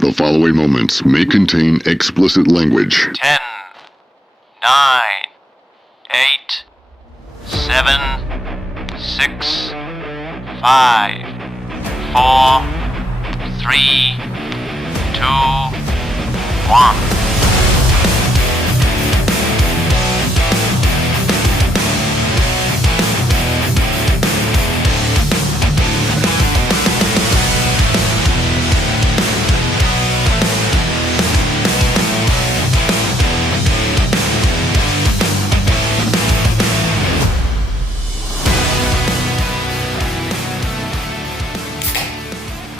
The following moments may contain explicit language. 10, 9, 8, 7, 6, 5, 4, 3, 2, 1.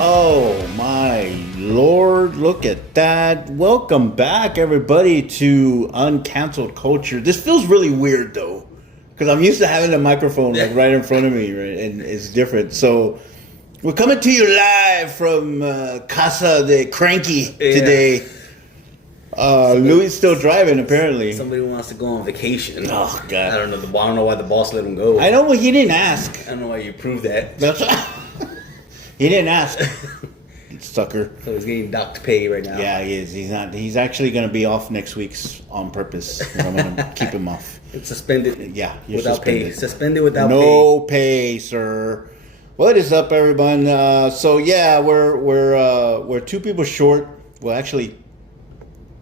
Oh my Lord, look at that. Welcome back everybody to Uncanceled Culture. This feels really weird though, because I'm used to having a microphone like right in front of me, right? And it's different. So we're coming to you live from Casa de Kranky today. Louis is still driving apparently. Somebody wants to go on vacation. Oh God. I don't know why the boss let him go. I know, but he didn't ask. I don't know why you proved that. That's he didn't ask. Sucker. So he's getting docked pay right now. Yeah, he is. He's not. He's actually going to be off next week on purpose. I'm going to keep him off. It's suspended. Yeah, you're without suspended. pay. Suspended without pay. No pay, sir. What is up, everyone? So yeah, we're two people short. Well, actually,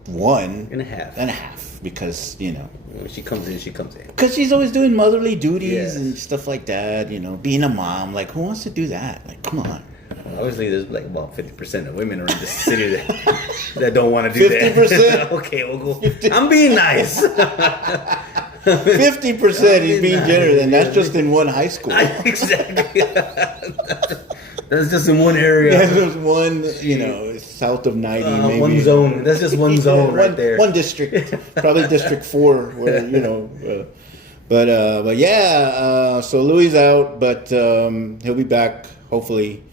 one and a half. and a half, because When she comes in, she comes in. because she's always doing motherly duties Yes. and stuff like that. Being a mom. Like, who wants to do that? Like, come on. Obviously, there's like about 50% of women around this city that don't want to do 50%? that. Okay, we'll go. I'm being nice. 50% is being generous, and that's just in one high school. Exactly. That's just in one area. Yeah, there's one, south of 90, maybe. One zone. That's just one zone right there. One district, probably District 4, where, but yeah, so Louis out, but he'll be back, hopefully.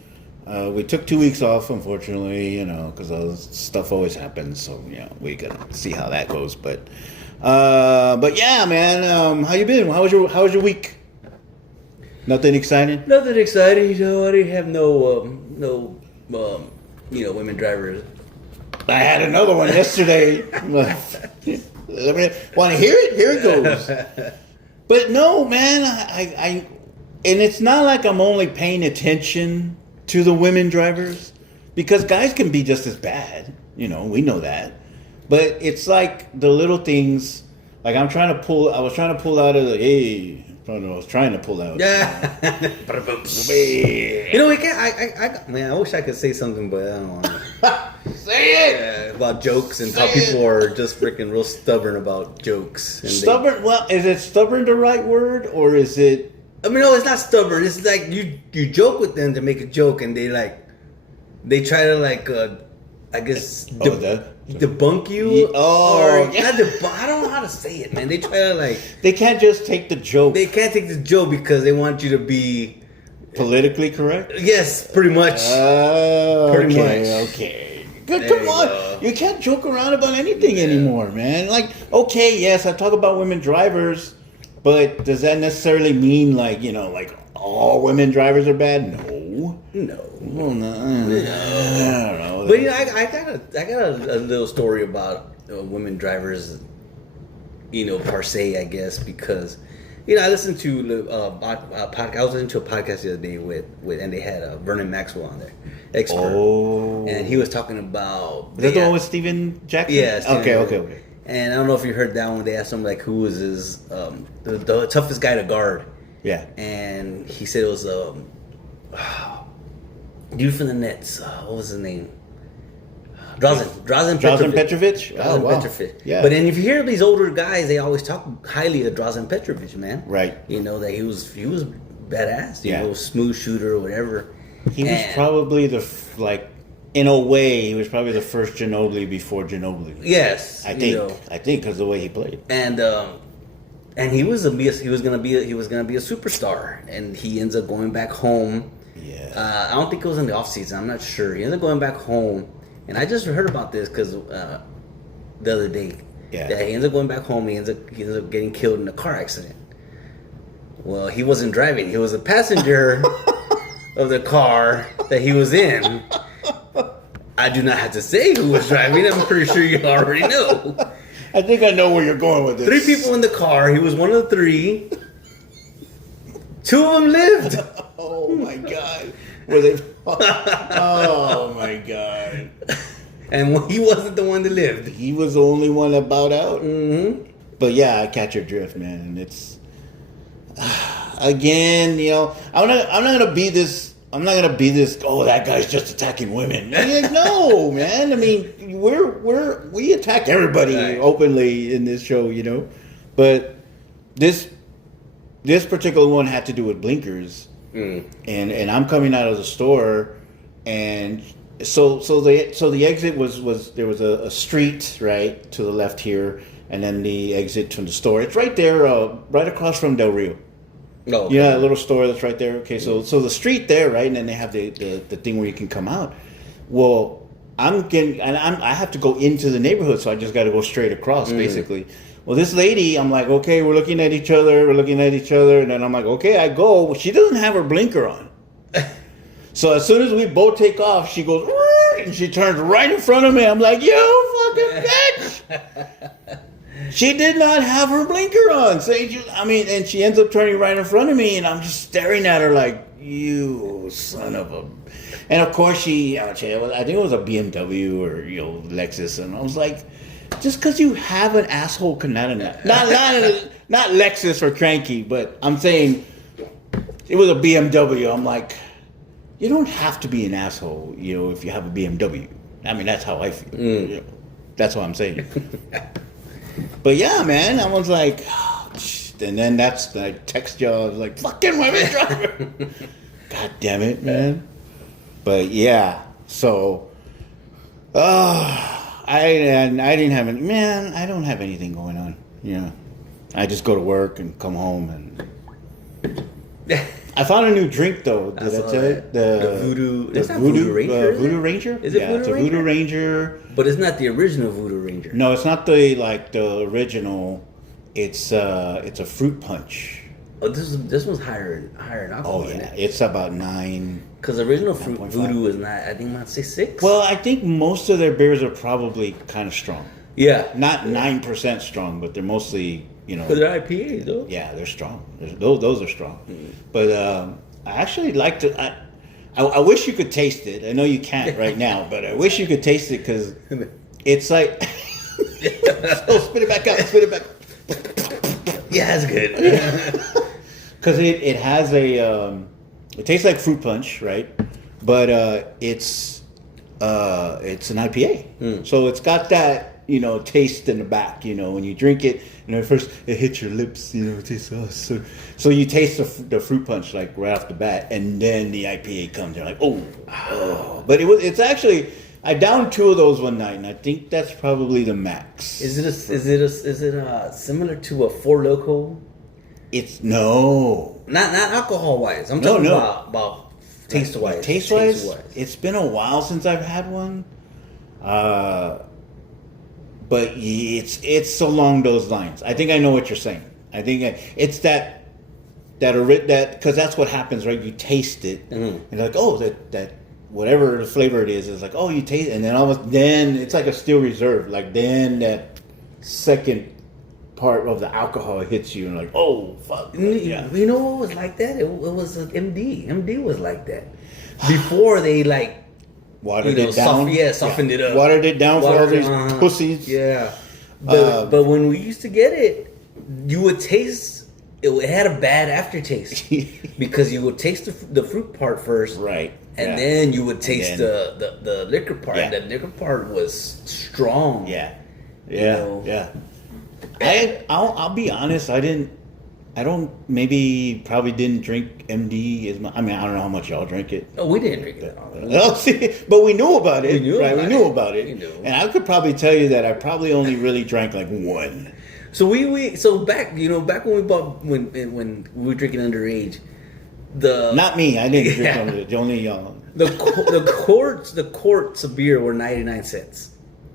We took 2 weeks off, unfortunately, because stuff always happens, so, we gotta see how that goes, but yeah, man, how you been? How was your week? Nothing exciting? Nothing exciting. I didn't have no women drivers. I had another one yesterday. Want to hear it? Here it goes. But no, man, I and it's not like I'm only paying attention to the women drivers, because guys can be just as bad. We know that. But it's like the little things. Like I was trying to pull out of the I was trying to pull out. Yeah. We can't. I wish I could say something, but I don't want to. Say it! About jokes and how people are just freaking real stubborn about jokes. And Stubborn? Well, is it stubborn the right word, or is it? No, it's not stubborn. It's like you joke with them to make a joke, and they try to I guess debunk you. I don't know how to say it, man. They try to They can't just take the joke. They can't take the joke because they want you to be politically correct. Yes, pretty much. Pretty much. Okay. Good. Come on. You can't joke around about anything anymore, man. Like, okay, yes, I talk about women drivers, but does that necessarily mean all women drivers are bad? No. Well, no. I don't know. But I got a little story about women drivers. Per se, I guess, because I listened to a podcast. I was listening to a podcast the other day with and they had Vernon Maxwell on there, expert, and he was talking about. Is that the one with Steven Jackson? Yeah. Okay. And I don't know if you heard that one. They asked him who was his the toughest guy to guard. Yeah. And he said it was dude from the Nets. What was his name? Drazen Petrovic? Drazen Petrovic. Yeah. But then if you hear these older guys, they always talk highly of Drazen Petrovic, man. Right. That he was badass. Smooth shooter or whatever. He was probably in a way, he was probably the first Ginobili before Ginobili. Yes. I think because of the way he played. And he was gonna be a superstar, and he ends up going back home. Yeah. I don't think it was in the off season. I'm not sure. He ended up going back home, and I just heard about this because the other day. Yeah. That he ends up going back home. He ends up getting killed in a car accident. Well, he wasn't driving. He was a passenger of the car that he was in. I do not have to say who was driving. I'm pretty sure you already know. I think I know where you're going with this. 3 people in the car. He was one of the 3. 2 of them lived. Oh my god. Were they? Oh my god. And he wasn't the one that lived. He was the only one that bowed out. Mm-hmm. But yeah, I catch your drift, man. And it's again, I'm not gonna be this. I'm not gonna be this. Oh, that guy's just attacking women. Like, no, man. I mean, we attack everybody openly in this show, But this particular one had to do with blinkers, and I'm coming out of the store, and so the exit was there was a street right to the left here, and then the exit to the store. It's right there, right across from Del Rio. Oh, okay. Yeah, a little store that's right there. Okay, so the street there, right, and then they have the thing where you can come out. Well, I have to go into the neighborhood, so I just got to go straight across, basically. Well, this lady, I'm like, okay, we're looking at each other, and then I'm like, okay, I go. Well, she doesn't have her blinker on. So as soon as we both take off, she goes, and she turns right in front of me. I'm like, you fucking bitch! She did not have her blinker on. And she ends up turning right in front of me, and I'm just staring at her like, you son of a... And of course I think it was a BMW or Lexus, and I was like, just because you have an asshole not Lexus or Kranky, but I'm saying it was a BMW. I'm like, you don't have to be an asshole, if you have a BMW. I mean, that's how I feel. That's what I'm saying. But yeah, man, I was like, and then I text y'all, I was like, fucking women driver. God damn it, man. But yeah, so, I didn't have any, man, I don't have anything going on. I just go to work and come home and I found a new drink though. Did I tell you? The Voodoo, Voodoo Ranger? Voodoo Ranger? Is it yeah, Voodoo it's a Ranger? Voodoo Ranger. But it's not the original Voodoo Ranger. No, it's not the original. It's a fruit punch. Oh, this one's higher in alcohol. Oh yeah, it's about 9. Because original fruit 9.5. Voodoo is not. I think not 6. Well, I think most of their beers are probably kind of strong. Yeah, Not 9% strong, but they're mostly But they're IPAs though. Yeah, they're strong. Those are strong. But I actually like to. I wish you could taste it. I know you can't right now, but I wish you could taste it because it's like. So spit it back out. Spit it back. Yeah, that's good. Because it has a. It tastes like fruit punch, right? But it's an IPA, so it's got that taste in the back. When you drink it, at first it hits your lips. It tastes so you taste the fruit punch like right off the bat, and then the IPA comes. You're like, oh. But it's actually I downed 2 of those one night, and I think that's probably the max. Is it similar to a Four Loko? It's no, not alcohol wise. I'm talking about taste wise. Taste wise, it's been a while since I've had one. But it's along those lines. I think I know what you're saying. I think it's that because that's what happens, right? You taste it, and you're like, oh, that whatever the flavor it is like, oh, you taste it, and then it's like a still reserve. Like then that second part of the alcohol hits you, and like, oh, fuck. Yeah. You know what was like that? It was MD. MD was like that before they like. Watered it down. Softened it up. Watered it down for all these pussies. Yeah. But when we used to get it, you would taste, it had a bad aftertaste. Because you would taste the fruit part first. Right. And then you would taste the liquor part. Yeah. The liquor part was strong. Yeah. Yeah. I'll be honest, probably didn't drink MD as much. I mean, I don't know how much y'all drink it. No, we didn't drink it. But we knew about it. We knew about it. We knew. And I could probably tell you that I probably only really drank like 1. So back when we bought when we were drinking underage, not me. I didn't drink underage. Only y'all. The quarts of beer were 99 cents.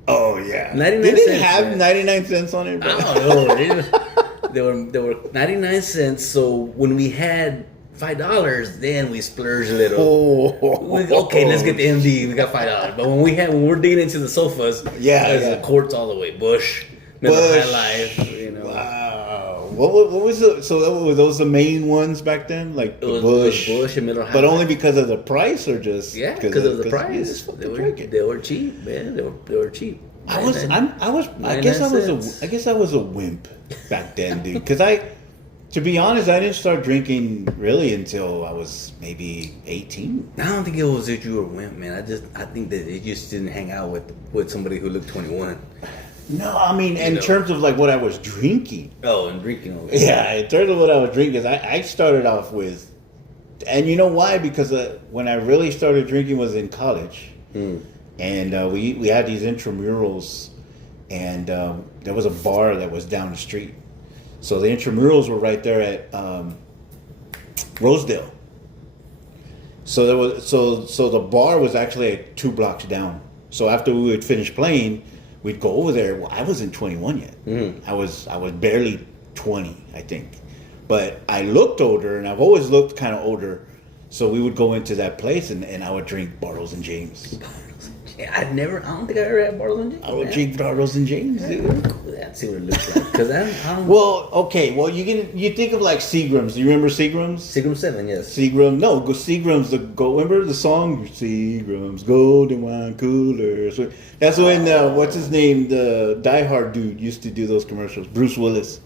Oh yeah. 99 Did cents. it have 99 cents on it? I don't know. They were 99 cents. So when we had $5, then we splurge a little. Oh. Okay, let's get the MD. We got $5. But when we're digging into the sofas, there's the quartz all the way. Bush, Miller High Life, you know. Wow. What was the, so were those the main ones back then? Like It was Bush and Miller High but Life. only because of the price, or just because of the price. They They were cheap, man. They were cheap. I guess I was a wimp back then, dude. Because to be honest, I didn't start drinking really until I was maybe 18. I don't think it was that you were a wimp, man. I think that it just didn't hang out with somebody who looked 21. No, I mean, in terms of like what I was drinking. Oh, and drinking. Okay. Yeah, in terms of what I was drinking, I started off with, and you know why? Because when I really started drinking was in college. And we had these intramurals, and there was a bar that was down the street. So the intramurals were right there at Rosedale. So there was so the bar was actually 2 blocks down. So after we would finish playing, we'd go over there. Well, I wasn't 21 yet. I was barely 20, I think. But I looked older, and I've always looked kind of older. So we would go into that place, and I would drink Bartles and James. I don't think I ever had Bartles and James. I would drink Bartles and James, dude. Let's see what it looks like. Because I don't. Well, okay. Well, you think of like Seagrams. Do you remember Seagrams? Seagram 7, yes. Seagrams. Remember the song Seagrams Golden Wine Cooler. So that's when what's his name, the Die Hard dude, used to do those commercials. Bruce Willis.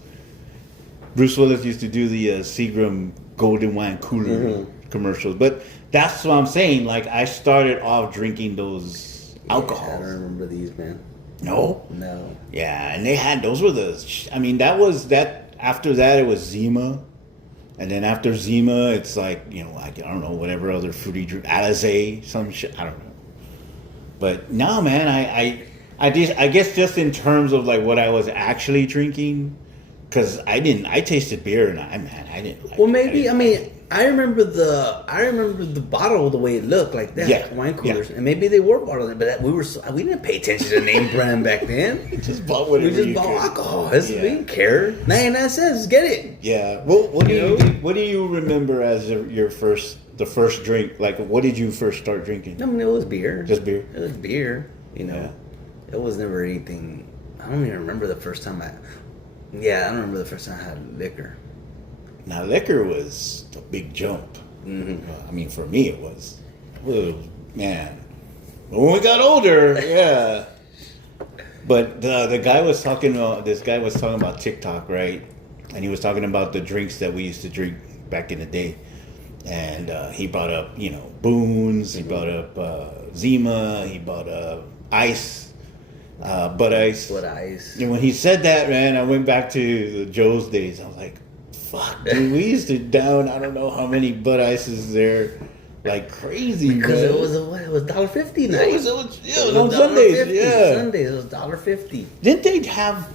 Bruce Willis used to do the Seagram Golden Wine Cooler commercials. But that's what I'm saying. Like, I started off drinking those alcohols. I don't remember these, man. No? No. Yeah, and they had, those were after that it was Zima. And then after Zima, it's like, I don't know, whatever other fruity drink, Alizé, some shit, I don't know. But no, man, I guess just in terms of like what I was actually drinking, because I tasted beer and I didn't like well, maybe, I remember the bottle the way it looked like that. Yeah. Wine coolers. Yeah. And maybe they were bottles, but we didn't pay attention to name brand back then. We just bought whatever. We just bought alcohol. We didn't care. 99 cents, get it. Yeah. Well, what do you remember as the first drink? Like, what did you first start drinking? I mean, it was beer. Just beer. It was beer. Yeah. It was never anything. I don't even remember the first time I don't remember the first time I had liquor. Now, liquor was a big jump. I mean, for me, it was. Man. But when we got older, yeah. But the guy was talking about, this guy was talking about TikTok, right? And he was talking about the drinks that we used to drink back in the day. And he brought up, Boone's, he brought up Zima, he brought up Ice, Bud Ice. Bud Ice. And when he said that, man, I went back to the Joe's days. I was like, fuck, dude, we used to down, I don't know how many Bud Ices there, like crazy. Because man. it was $1.50 night. It was on Sundays, yeah. Sundays, it was $1.50. Didn't they have,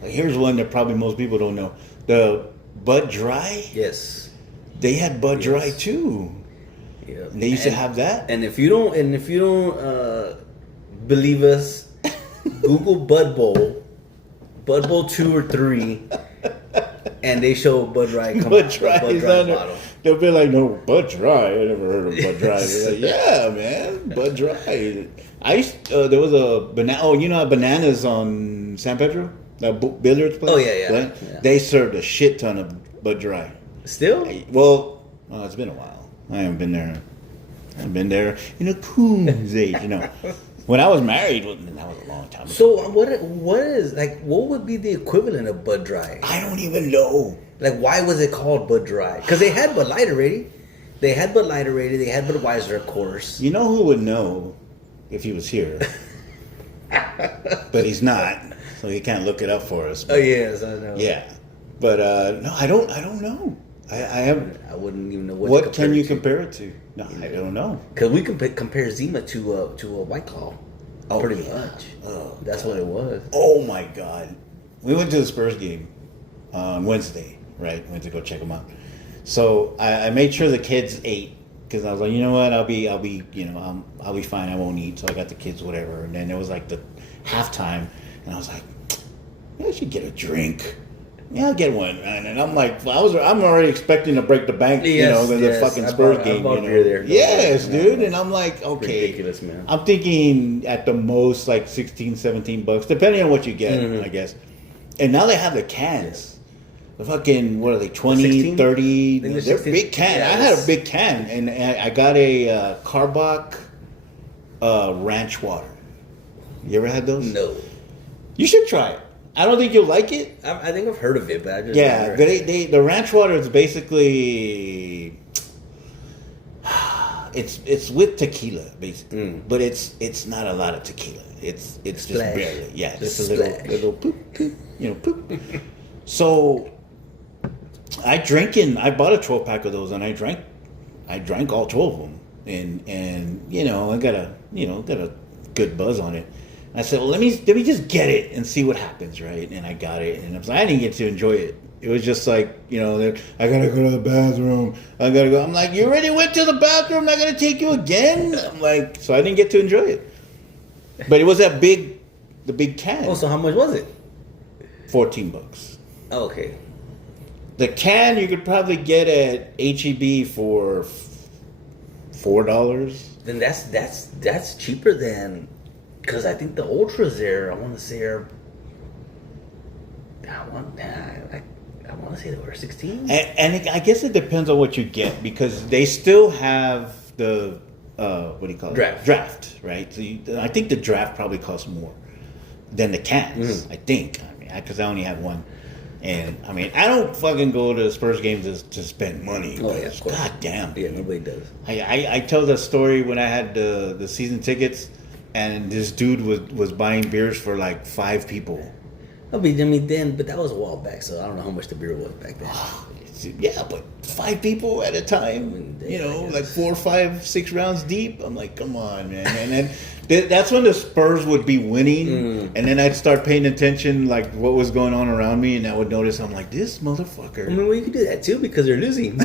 here's one that probably most people don't know, the Bud Dry? Yes. They had Bud Dry too. Yeah. And they used to have that? And if you don't believe us, Google Bud Bowl 2 or 3. And they show Bud Dry come Bud out. Dry Bud is Dry on bottle. They'll be like, no, Bud Dry. I never heard of Bud Dry. They're like, yeah, man, Bud Dry. There was a banana. Oh, Bananas on San Pedro, that billiards place. Oh yeah. They served a shit ton of Bud Dry. Still? Well, it's been a while. I haven't been there. I've been there in a coon's age, When I was married, that was a long time ago. So what would be the equivalent of Bud Dry? I don't even know. Like, why was it called Bud Dry? Because they had Bud Light already. They had Budweiser, of course. You know who would know if he was here? But he's not, so he can't look it up for us. Oh yes, I know. Yeah, but no, I don't know. I wouldn't even know what can you compare it to? No, I don't know. Because we can compare Zima to a White Claw. Oh, pretty much. Oh, that's what it was. Oh my God, we went to the Spurs game on Wednesday. Right, went to go check them out. So I made sure the kids ate because I was like, you know what, I'll be fine. I won't eat. So I got the kids whatever. And then it was like the halftime, and I was like, I should get a drink. Yeah, I'll get one, man. And I'm like, I'm already expecting to break the bank, the fucking Spurs game, There. Yes, dude. And I'm like, okay. Ridiculous, man. I'm thinking at the most like $16-17, depending on what you get, I guess. And now they have the cans. The fucking, what are they, 20, 16? 30? They're They're 16. big can. Yeah, I had a big can, and I got a Carbach ranch water. You ever had those? No. You should try it. I don't think you'll like it. I think I've heard of it, but I just Yeah, the ranch water is basically it's with tequila basically, but it's not a lot of tequila. It's just Splash. barely, yeah, just a Splash. little poop, poop. So I bought a 12-pack of those, and I drank all 12 of them, and I got a good buzz on it. I said, well, let me just get it and see what happens, right? And I got it, and I didn't get to enjoy it. It was just like, I gotta go to the bathroom. I gotta go. I'm like, you already went to the bathroom? I gotta take you again? I'm like, so I didn't get to enjoy it. But it was the big can. Oh, so how much was it? $14. Oh, okay. The can you could probably get at HEB for $4. Then that's cheaper than, because I think the ultras there, I want to say they were 16. And I guess it depends on what you get, because they still have the what do you call it? Draft, right? So I think the draft probably costs more than the cans. I think. I mean, because I only have one. And I mean, I don't fucking go to Spurs games to spend money. Oh yeah, of course. God damn. Yeah, nobody does. I tell the story when I had the season tickets, and this dude was buying beers for like 5 people. But that was a while back, so I don't know how much the beer was back then. Yeah, but 5 people at a time, like 4, 5, 6 rounds deep. I'm like, come on, man. And then that's when the Spurs would be winning, and then I'd start paying attention, like what was going on around me, and I would notice, I'm like, this motherfucker. I mean, well, you could do that too because they're losing.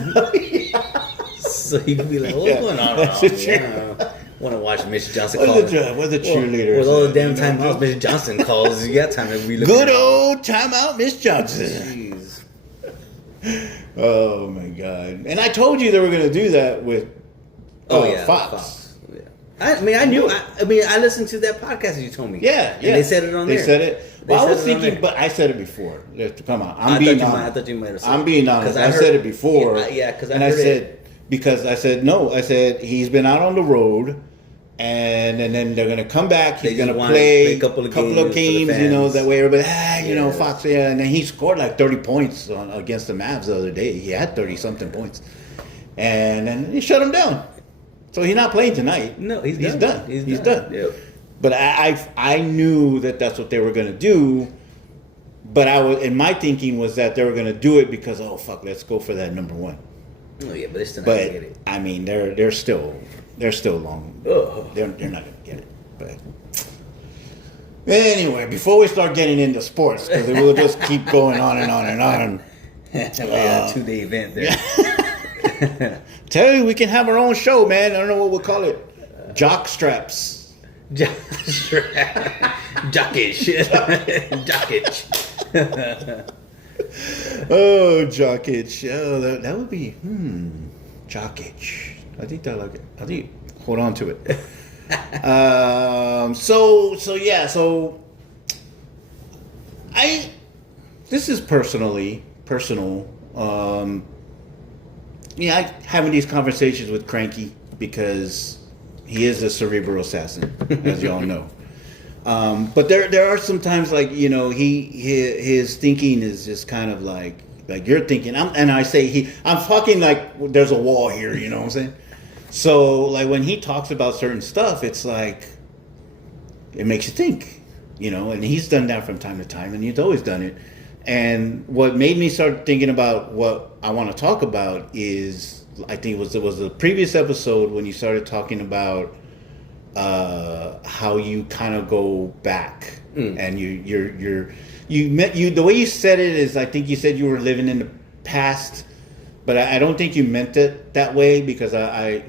So you could be like, what's going on That's around the me? truth. I want to watch Mitch Johnson What's call. the cheerleaders? With all the damn timeouts Mitch Johnson calls, you got time to be looking. Good old timeout, Miss Johnson. Jeez. Oh my god! And I told you they were going to do that with Fox. Yeah. I knew. I listened to that podcast that you told me. Yeah, And they said it on there. They said it. Well, I was thinking, but I said it before. Come on, I'm being honest. I thought you might have said it. I'm being honest. I said it before. Yeah, because I said no. I said he's been out on the road, and then they're gonna come back. He's gonna play a couple of games, that way everybody, Fox, yeah. And then he scored like 30 points against the Mavs the other day. He had 30 something points, and then he shut him down. So he's not playing tonight. No, he's done. He's done. Yep. But I knew that's what they were gonna do. But my thinking was that they were gonna do it because let's go for that number one. Oh yeah, but they're still not gonna get it. I mean, they're still long. Oh. They're not gonna get it. But anyway, before we start getting into sports, because we'll just keep going on and on and on. A 2-day event there. Tell you, we can have our own show, man. I don't know what we'll call it. Jock straps. Jockage. Jockage. Oh, jockage. Oh, that would be jockage. I think I like it. I think hold on to it. So this is personal. I having these conversations with Kranky because he is a cerebral assassin, as you all know. But there are some times like his thinking is just kind of like you're thinking. I'm talking like there's a wall here. You know what I'm saying? So like when he talks about certain stuff, it's like it makes you think. And he's done that from time to time, and he's always done it. And what made me start thinking about what I want to talk about is, I think it was the previous episode when you started talking about how you kind of go back and the way you said it is, I think you said you were living in the past, but I don't think you meant it that way because I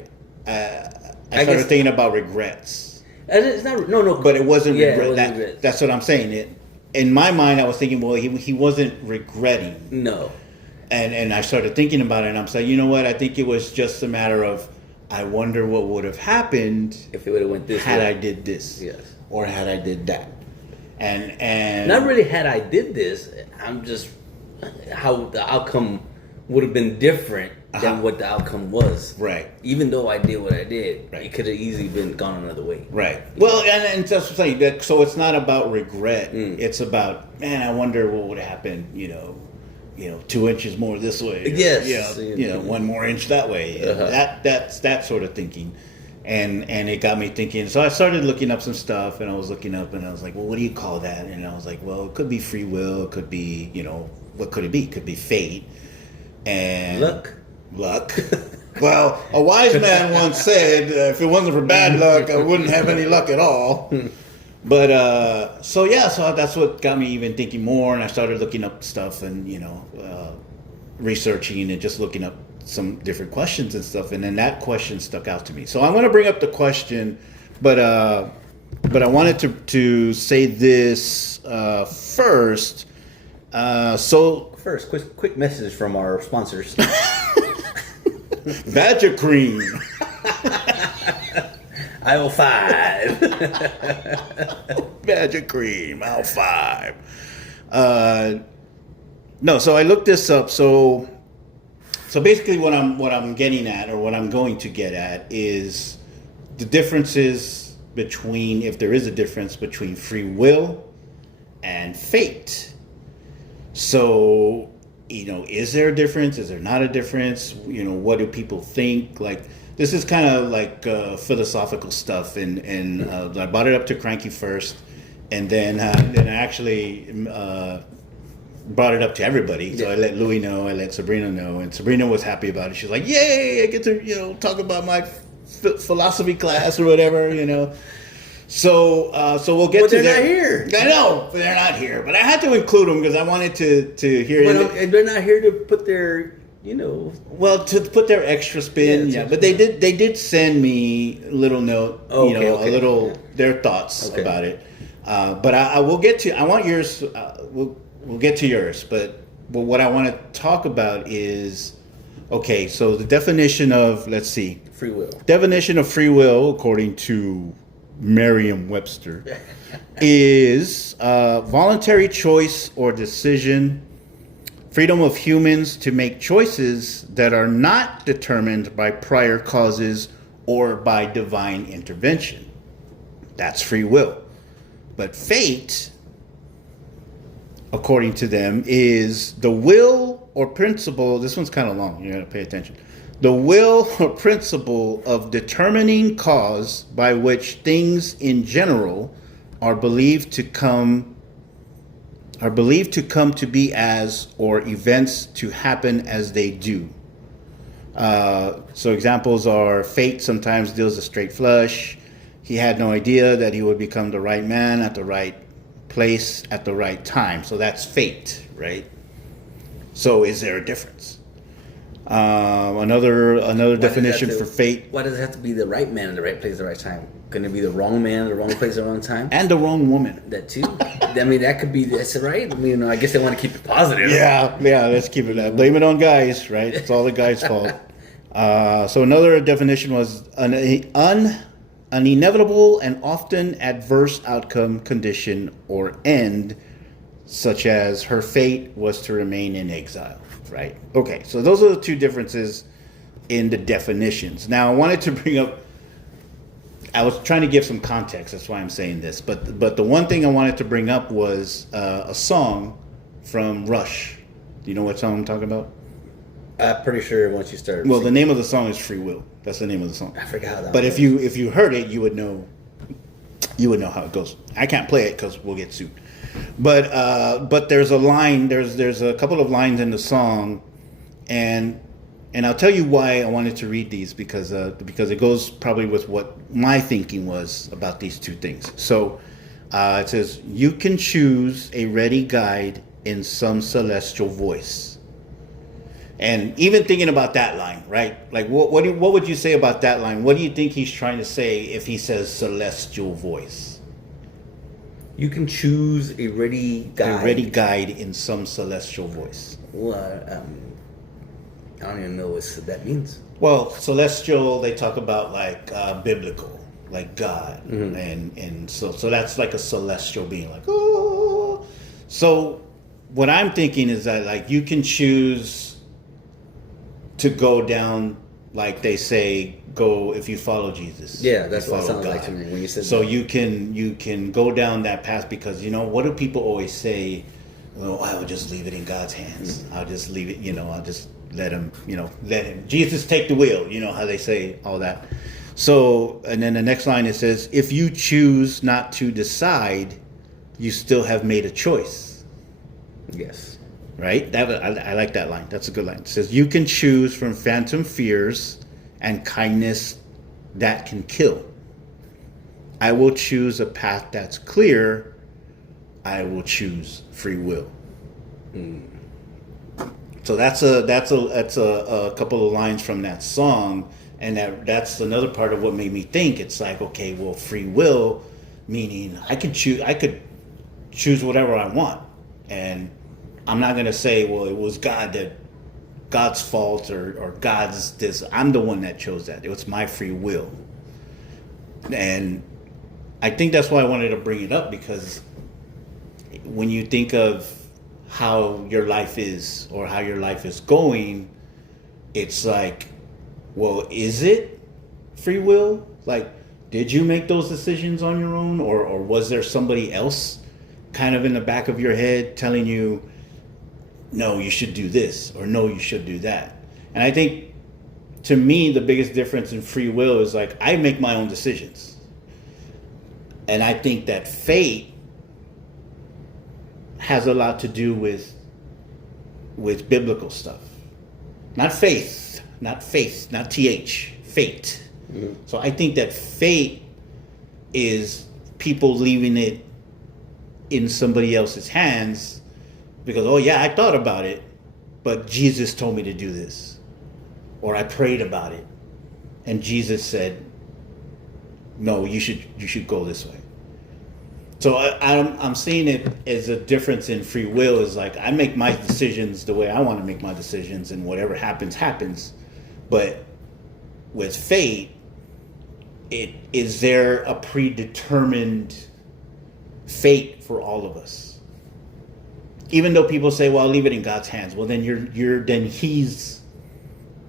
started thinking about regrets. It's not no, but it wasn't regret. It wasn't regret. That's what I'm saying. in my mind, I was thinking, well, he wasn't regretting. No. And I started thinking about it, and I'm saying, you know what? I think it was just a matter of, I wonder what would have happened If it would have went this had way. I did this, Yes. or had I did that, and Not really had I did this. I'm just how the outcome would have been different than what the outcome was. right. Even though I did what I did, Right. it could have easily been gone another way. Right. Well, and that's what I'm saying. That, so it's not about regret. Mm. It's about, man, I wonder what would happen. 2 inches more this way. Yes. You know, 1 more inch that way. Uh-huh. That's that sort of thinking, and it got me thinking. So I started looking up some stuff, and I was looking up, and I was like, well, what do you call that? And I was like, well, it could be free will. It could be, what could it be? It could be fate, and Luck. Luck. Well, a wise man once said, if it wasn't for bad luck, I wouldn't have any luck at all. But, so that's what got me even thinking more. And I started looking up stuff and, researching and just looking up some different questions and stuff. And then that question stuck out to me. So I'm going to bring up the question, but I wanted to say this first. First, quick message from our sponsors. Badger cream. Aisle 5. Badger cream, aisle 5. No, so I looked this up. So basically, what I'm getting at, or what I'm going to get at, is the differences between, if there is a difference between free will and fate. So, is there a difference? Is there not a difference? What do people think? Like, this is kind of like philosophical stuff, and I brought it up to Kranky first, and then I actually brought it up to everybody. So I let Louie know, I let Sabrina know, and Sabrina was happy about it. She's like, "Yay! I get to talk about my philosophy class or whatever." So we'll get But to they're that. not here. I know, but they're not here. But I had to include them because I wanted to hear. And they're not here to put their, Well, to put their extra spin, Yeah, yeah. But they did send me a little note, Okay. a little their thoughts Okay. about it. But I will get to. I want yours. We'll get to yours. But what I want to talk about is, okay. So the definition of, let's see, free will. definition of free will, according to Merriam-Webster, is voluntary choice or decision. Freedom of humans to make choices that are not determined by prior causes or by divine intervention. That's free will. But fate, according to them, is the will or principle. This one's kind of long. You got to pay attention. The will or principle of determining cause by which things in general are believed to come to be as, or events to happen as they do. So examples are, fate sometimes deals a straight flush. He had no idea that he would become the right man at the right place at the right time. So that's fate, right? So is there a difference? Another definition for fate. Why does it have to be the right man in the right place at the right time? Couldn't it be the wrong man in the wrong place at the wrong time? And the wrong woman. That too. I mean, that could be. That's right. I mean, I guess they want to keep it positive. Yeah, let's keep it that. Blame it on guys, right? It's all the guys' fault. So another definition was an inevitable and often adverse outcome, condition, or end, such as her fate was to remain in exile, right? Okay, so those are the two differences in the definitions. Now, I wanted to bring up, I was trying to give some context, that's why I'm saying this, but the one thing I wanted to bring up was a song from Rush. Do you know what song I'm talking about? I'm pretty sure once you start. Well, the name of the song is Free Will. That's the name of the song. I forgot how that. But was. if you heard it, you would know how it goes. I can't play it because we'll get sued. But there's a line. There's a couple of lines in the song, and I'll tell you why I wanted to read these because it goes probably with what my thinking was about these two things. So it says, "You can choose a ready guide in some celestial voice." And even thinking about that line, right? Like, what would you say about that line? What do you think he's trying to say if he says celestial voice? You can choose a ready guide. A ready guide in some celestial voice. Well, I don't even know what that means. Well, celestial, they talk about like biblical, like God, and so that's like a celestial being, like oh. So what I'm thinking is that like you can choose to go down, like they say, go if you follow Jesus. Yeah, that's you what it follow sounds like to me when you said so that. you can go down that path, because what do people always say? Oh, I will just leave it in God's hands. I'll just leave it, I'll just let him, let him. Jesus take the wheel, how they say all that. So, and then the next line it says, if you choose not to decide, you still have made a choice. Yes. Right? I like that line. That's a good line. It says, you can choose from phantom fears and kindness that can kill. I will choose a path that's clear. I will choose free will. So that's a couple of lines from that song, and that's another part of what made me think. It's like, okay, well, free will, meaning I could choose whatever I want, and I'm not gonna say, well, it was God's fault or God's this. I'm the one that chose that. It was my free will, and I think that's why I wanted to bring it up, because when you think of how your life is or how your life is going, it's like, well, is it free will? Like, did you make those decisions on your own, or was there somebody else kind of in the back of your head telling you, no, you should do this, or no, you should do that? And I think, to me, the biggest difference in free will is like, I make my own decisions. And I think that fate has a lot to do with biblical stuff. Not faith, not TH, fate. Mm-hmm. So I think that fate is people leaving it in somebody else's hands because, oh yeah, I thought about it, but Jesus told me to do this. Or I prayed about it, and Jesus said, no, you should go this way. So I'm seeing it as a difference in free will. Is like, I make my decisions the way I want to make my decisions, and whatever happens, happens. But with fate, is there a predetermined fate for all of us? Even though people say, well, I'll leave it in God's hands. Well, then then he's,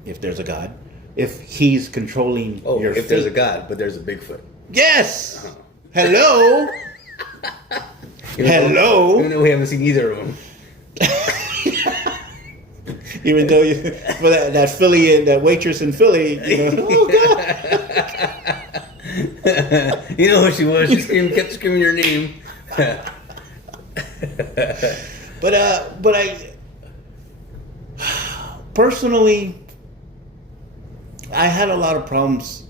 if there's a God, if he's controlling your fate. If there's a God, but there's a Bigfoot. Yes! Uh-huh. Hello! Hello. Even though we haven't seen either of them. Even though for that Philly and that waitress in Philly, oh God. You know who she was? She kept screaming your name. But I personally, I had a lot of problems,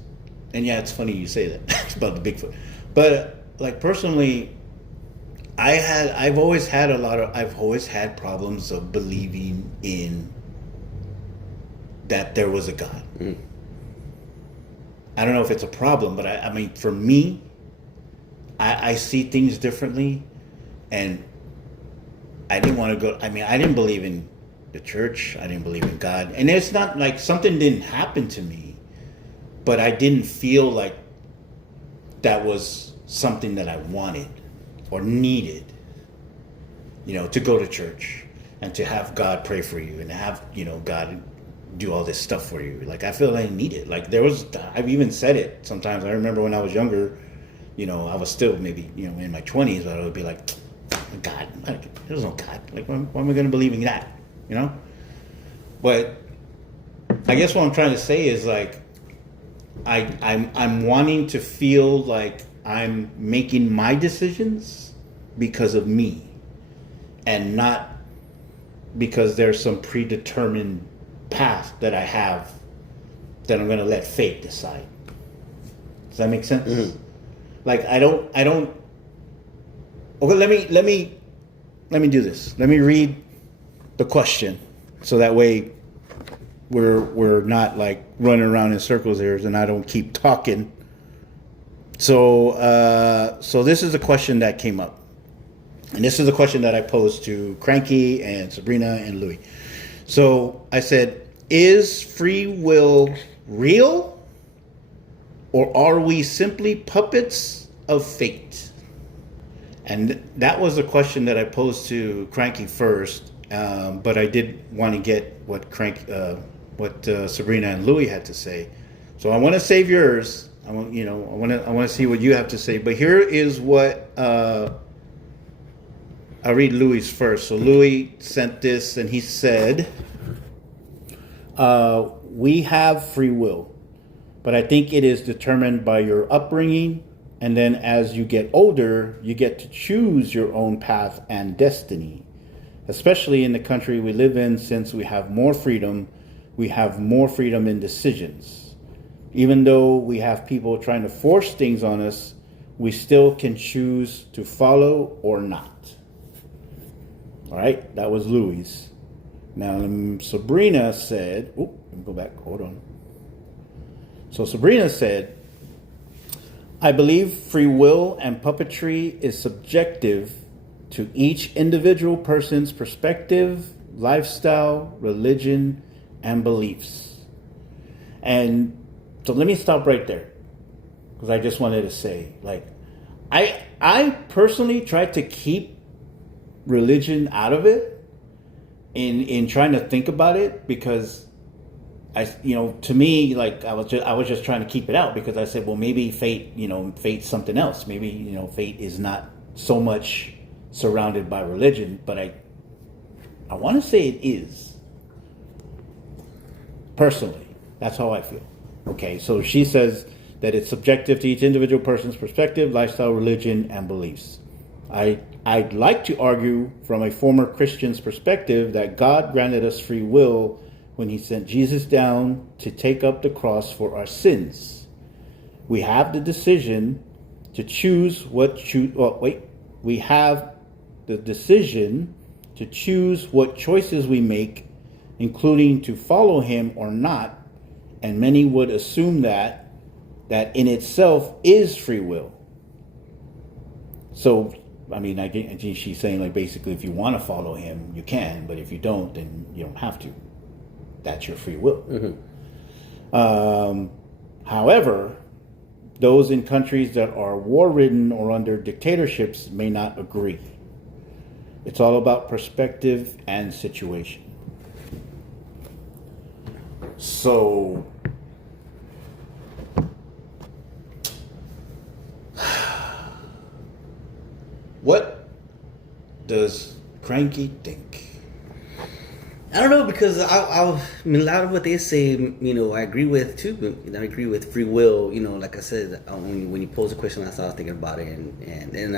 and yeah, it's funny you say that. It's about the Bigfoot, but like personally, I've always had problems of believing in that there was a God. Mm. I don't know if it's a problem, but I mean, for me, I see things differently, and I didn't want to go. I mean, I didn't believe in the church. I didn't believe in God, and it's not like something didn't happen to me, but I didn't feel like that was something that I wanted or needed, to go to church and to have God pray for you and to have, God do all this stuff for you. Like, I feel like I need it. Like, I've even said it sometimes. I remember when I was younger, I was still maybe, in my 20s, but I would be like, God, there's no God. Like, why am I going to believe in that? But I guess what I'm trying to say is, like, I'm wanting to feel like I'm making my decisions because of me, and not because there's some predetermined path that I have that I'm going to let fate decide. Does that make sense? Mm-hmm. Like, I don't. Okay, let me do this. Let me read the question, so that way we're not like running around in circles here, and I don't keep talking. So this is a question that came up. And this is a question that I posed to Kranky and Sabrina and Louis. So I said, is free will real? Or are we simply puppets of fate? And that was a question that I posed to Kranky first. But I did want to get what Sabrina and Louis had to say. So I want to save yours. I want to see what you have to say. But here is what I'll read Louis first. So Louis sent this, and he said, "We have free will, but I think it is determined by your upbringing, and then as you get older, you get to choose your own path and destiny. Especially in the country we live in, since we have more freedom in decisions. Even though we have people trying to force things on us, we still can choose to follow or not." All right, that was Louis. Now, Sabrina said, let me go back, hold on. So Sabrina said, "I believe free will and puppetry is subjective to each individual person's perspective, lifestyle, religion, and beliefs." And so let me stop right there, because I just wanted to say, like, I personally tried to keep religion out of it in trying to think about it, because to me, like, I was just trying to keep it out, because I said, well, maybe fate's something else. Maybe, fate is not so much surrounded by religion, but I want to say it is. Personally, that's how I feel. Okay, so she says that it's subjective to each individual person's perspective, lifestyle, religion, and beliefs. I'd like to argue from a former Christian's perspective that God granted us free will when he sent Jesus down to take up the cross for our sins. We have the decision to choose we have the decision to choose what choices we make, including to follow him or not, and many would assume that in itself is free will. So, I mean, she's saying, like, basically, if you want to follow him, you can, but if you don't, then you don't have to. That's your free will. Mm-hmm. However, those in countries that are war-ridden or under dictatorships may not agree. It's all about perspective and situation. So, what does Kranky think? I don't know, because I mean, a lot of what they say, I agree with too. I agree with free will. Like I said, when you posed the question, I started thinking about it, and then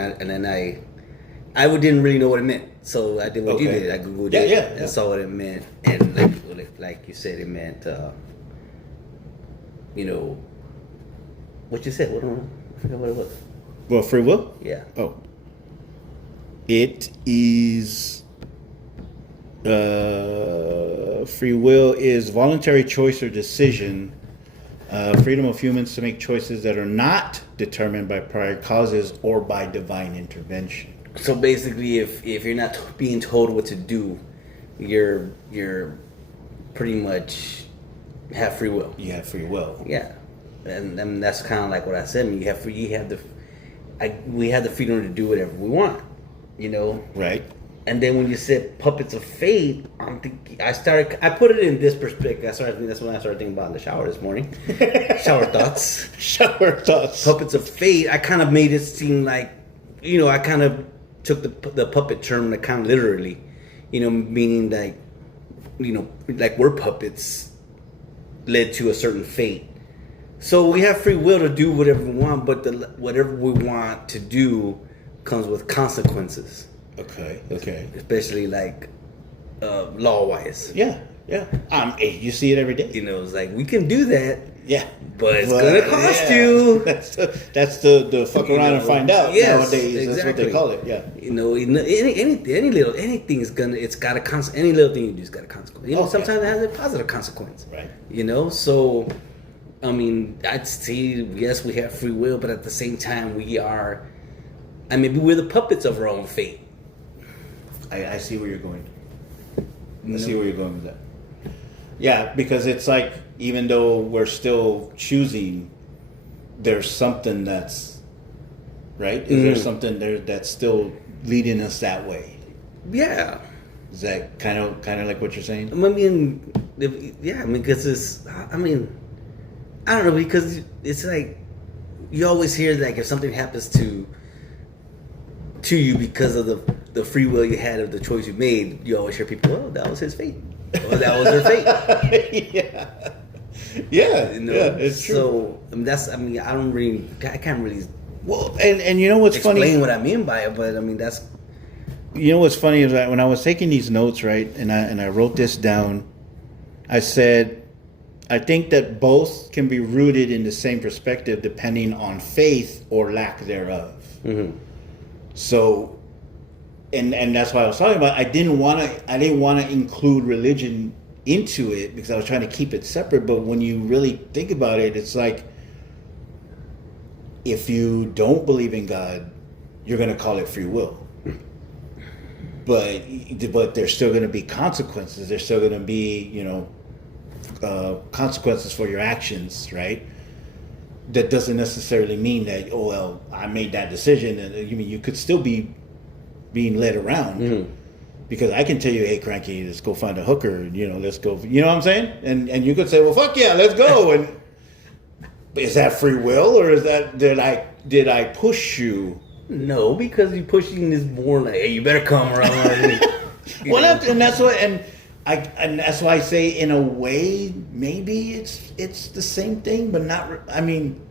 I didn't really know what it meant. So I did what you did. I googled it and saw what it meant, and like you said, it meant what you said. I forgot what it was. Well, free will? Yeah. Oh, it is. Free will is voluntary choice or decision, freedom of humans to make choices that are not determined by prior causes or by divine intervention. So basically, if you're not being told what to do, you're pretty much have free will. You have free will. Yeah, and that's kind of like what I said. I mean, we have the freedom to do whatever we want. Right. And then when you said puppets of fate, I'm thinking, I put it in this perspective. That's when I started thinking about in the shower this morning. Shower thoughts. Puppets of fate. I kind of made it seem like, I kind of took the puppet term like kind of literally, meaning like, like we're puppets led to a certain fate. So we have free will to do whatever we want, but whatever we want to do comes with consequences. Okay. Especially like law-wise. Yeah. You see it every day. It's like we can do that. Yeah. But it's gonna cost you. That's the fuck around and find out nowadays. Exactly. That's what they call it. Yeah. Anything is gonna. It's got a consequence. Any little thing you do has got a consequence. Sometimes it has a positive consequence. Right. So, I mean, I'd say yes, we have free will, but at the same time, we are. Maybe we're the puppets of our own fate. I see where you're going. I see where you're going with that. Yeah, because it's like, even though we're still choosing, there's something that's, right? Is there something there that's still leading us that way? Yeah. Is that kind of like what you're saying? I mean, because it's, I don't know, because it's like, you always hear like if something happens to you because of the free will you had of the choice you made, you always hear people, oh, that was his fate. Or that was her fate. Yeah, you know? yeah, it's true. So I can't really Well, and you know what's explain funny? what I mean by it, but I mean that's. You know what's funny is that when I was taking these notes, right, and I wrote this down, I said, I think that both can be rooted in the same perspective depending on faith or lack thereof. Mm-hmm. So, and that's why I was talking about. I didn't want to include religion into it because I was trying to keep it separate. But when you really think about it, it's like, if you don't believe in God, you're going to call it free will. But there's still going to be consequences. There's still going to be, consequences for your actions, right? That doesn't necessarily mean that, oh, well, I made that decision. And you could still be being led around. Mm-hmm. Because I can tell you, hey, Kranky, let's go find a hooker. Let's go. You know what I'm saying? And you could say, well, fuck yeah, let's go. And is that free will, or is that did I push you? No, because you pushing is more like, hey, you better come around. That's why I say, in a way, maybe it's the same thing, but not. I mean,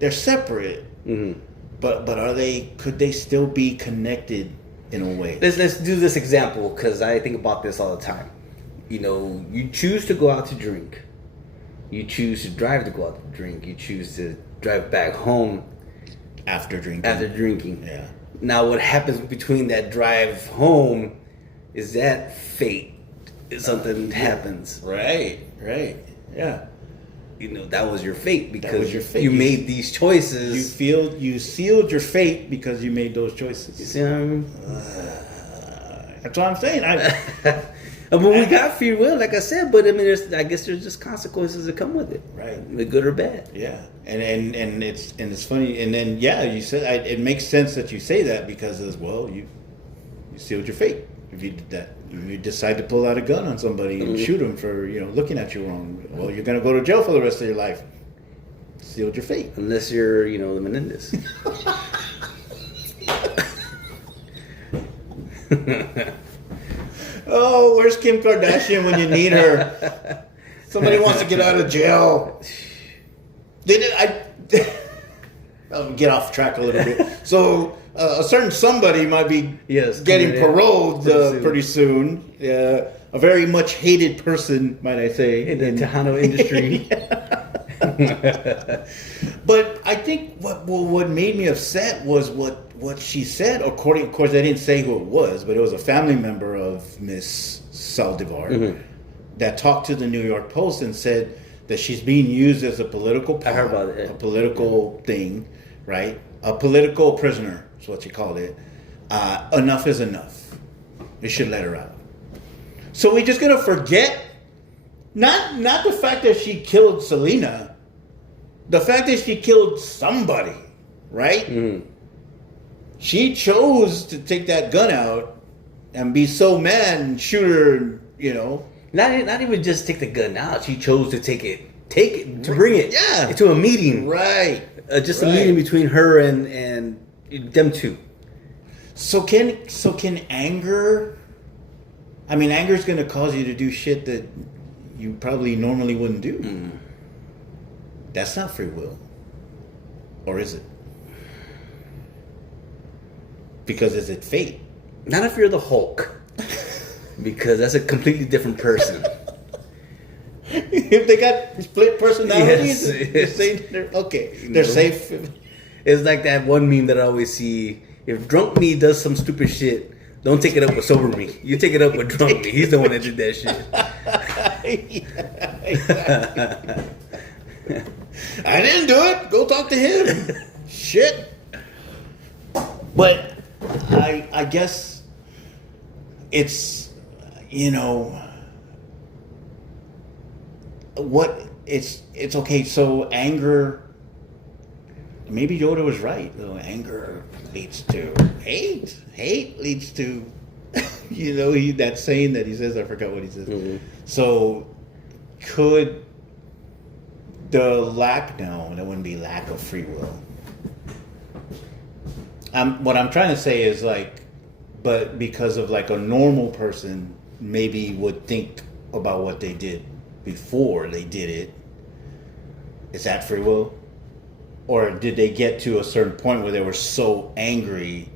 they're separate. Mm-hmm. But are they? Could they still be connected in a way? Let's do this example, because I think about this all the time. You choose to go out to drink. You choose to drive to go out to drink. You choose to drive back home after drinking. Yeah. Now, what happens between that drive home is that fate. Something happens. Right. Yeah. That was your fate because you made these choices. You sealed your fate because you made those choices. You see what I mean? That's what I'm saying. We got free will, like I said, but I mean, I guess there's just consequences that come with it, right? Good or bad. Yeah, and it's funny, and then you said it makes sense that you say that because you sealed your fate if you did that. If you decide to pull out a gun on somebody and shoot them for looking at you wrong, well, you're gonna go to jail for the rest of your life. Sealed your fate, unless you're the Menendez. Oh, where's Kim Kardashian when you need her? Somebody wants to get out of jail. I'll get off track a little bit. So a certain somebody might be getting paroled pretty soon. A very much hated person, might I say, in the Tejano industry. But I think what made me upset was what she said. Of course, I didn't say who it was, but it was a family member of Miss Saldivar that talked to the New York Post and said that she's being used as a political pawn, I heard about it. A political thing, right? A political prisoner is what she called it. Enough is enough. We should let her out. So we're just gonna forget, not the fact that she killed Selena, the fact that she killed somebody, right? Mm-hmm. She chose to take that gun out and be so mad and shoot her, Not even just take the gun out. She chose to take it, to bring it to a meeting. Right. Just a meeting between her and them two. So can anger... I mean, anger is going to cause you to do shit that you probably normally wouldn't do. Mm. That's not free will. Or is it? Because is it fate? Not if you're the Hulk. Because that's a completely different person. If they got split personalities, they're safe. It's like that one meme that I always see. If drunk me does some stupid shit, don't take it up with sober me. You take it up with drunk me. He's the one that did that shit. Exactly. I didn't do it. Go talk to him. Shit. But I guess it's, you know, what it's okay. So anger, maybe Yoda was right. Anger leads to hate. Hate leads to, you know, that saying that he says. I forgot what he says. Mm-hmm. So could the lack? No, that wouldn't be lack of free will. What I'm trying to say is like, but because of like a normal person maybe would think about what they did before they did it. Is that free will? Or did they get to a certain point where they were so angry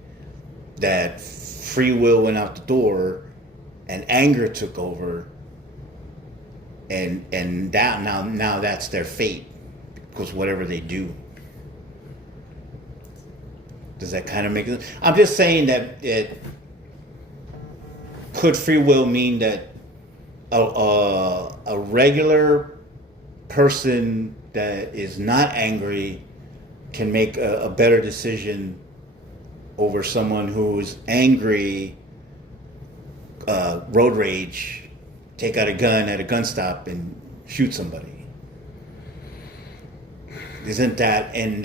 that free will went out the door and anger took over, and that now that's their fate, because whatever they do. Does that kind of make sense? I'm just saying that could free will mean that a regular person that is not angry can make a better decision over someone who's angry, road rage, take out a gun at a gun stop and shoot somebody? Isn't that in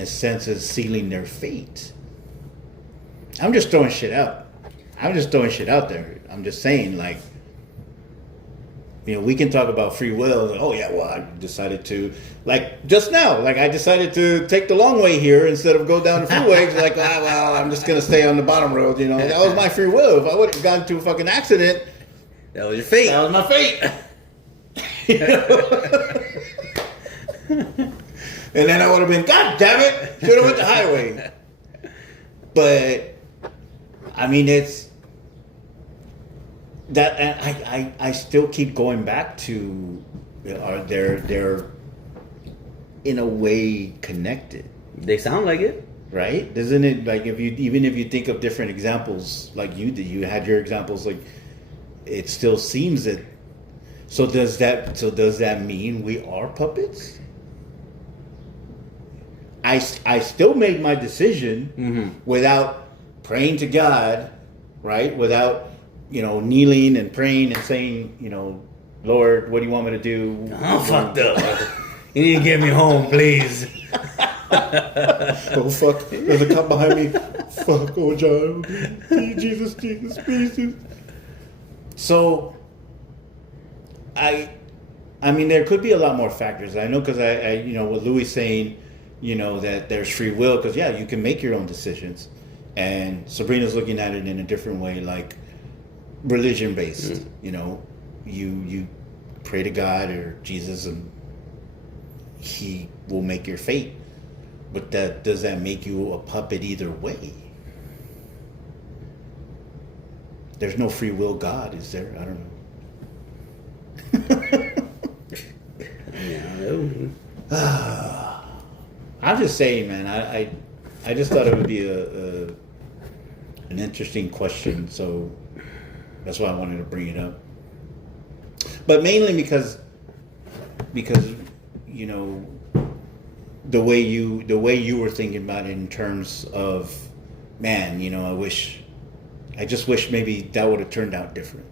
a sense is sealing their fate? I'm just throwing shit out. I'm just throwing shit out there. I'm just saying, like, you know, we can talk about free will. And, oh yeah, well, I decided to, like just now, like I decided to take the long way here instead of go down the freeway. It's like, well, I'm just gonna stay on the bottom road. You know, that was my free will. If I would have gotten into a fucking accident, that was your fate. That was my fate. You know? And then I would have been, God damn it, should have went the highway. But I mean, it's that, and I still keep going back to, they're in a way connected. They sound like it, right? Doesn't it? Like if you think of different examples, like you did, you had your examples. Like it still seems that. So does that mean we are puppets? I still made my decision without praying to God, right? Without, you know, kneeling and praying and saying, you know, Lord, what do you want me to do? I'm fucked up. You need to get me home, please. Oh, fuck. There's a cop behind me. Fuck, oh, John. Jesus, please. So, I mean, there could be a lot more factors. I know because I you know, with Louis saying, you know, that there's free will, because yeah, you can make your own decisions, and Sabrina's looking at it in a different way, like religion based. You know, you pray to God or Jesus, and He will make your fate. But does that make you a puppet either way? There's no free will God, is there? I don't know. I'm just saying, man. I just thought it would be an interesting question, so that's why I wanted to bring it up. But mainly because you know, the way you were thinking about it in terms of, man, you know, I just wish maybe that would have turned out different.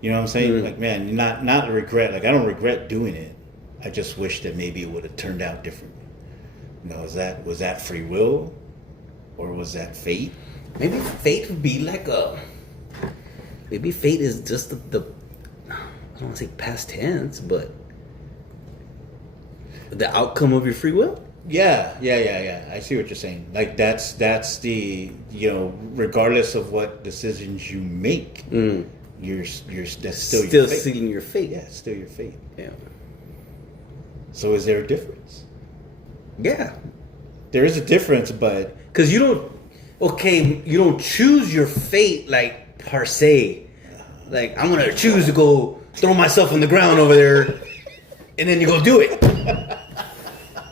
You know what I'm saying? Like, man, not regret. Like, I don't regret doing it. I just wish that maybe it would have turned out differently. You know, was that free will, or was that fate? Maybe fate would be like maybe fate is just the I don't want to say past tense, but the outcome of your free will. Yeah. I see what you're saying. Like that's the, you know, regardless of what decisions you make, that's still your fate. Seeing your fate. Yeah, it's still your fate. Yeah. So is there a difference? Yeah, there is a difference, but because you don't choose your fate like per se. Like, I'm gonna choose to go throw myself on the ground over there, and then you go do it.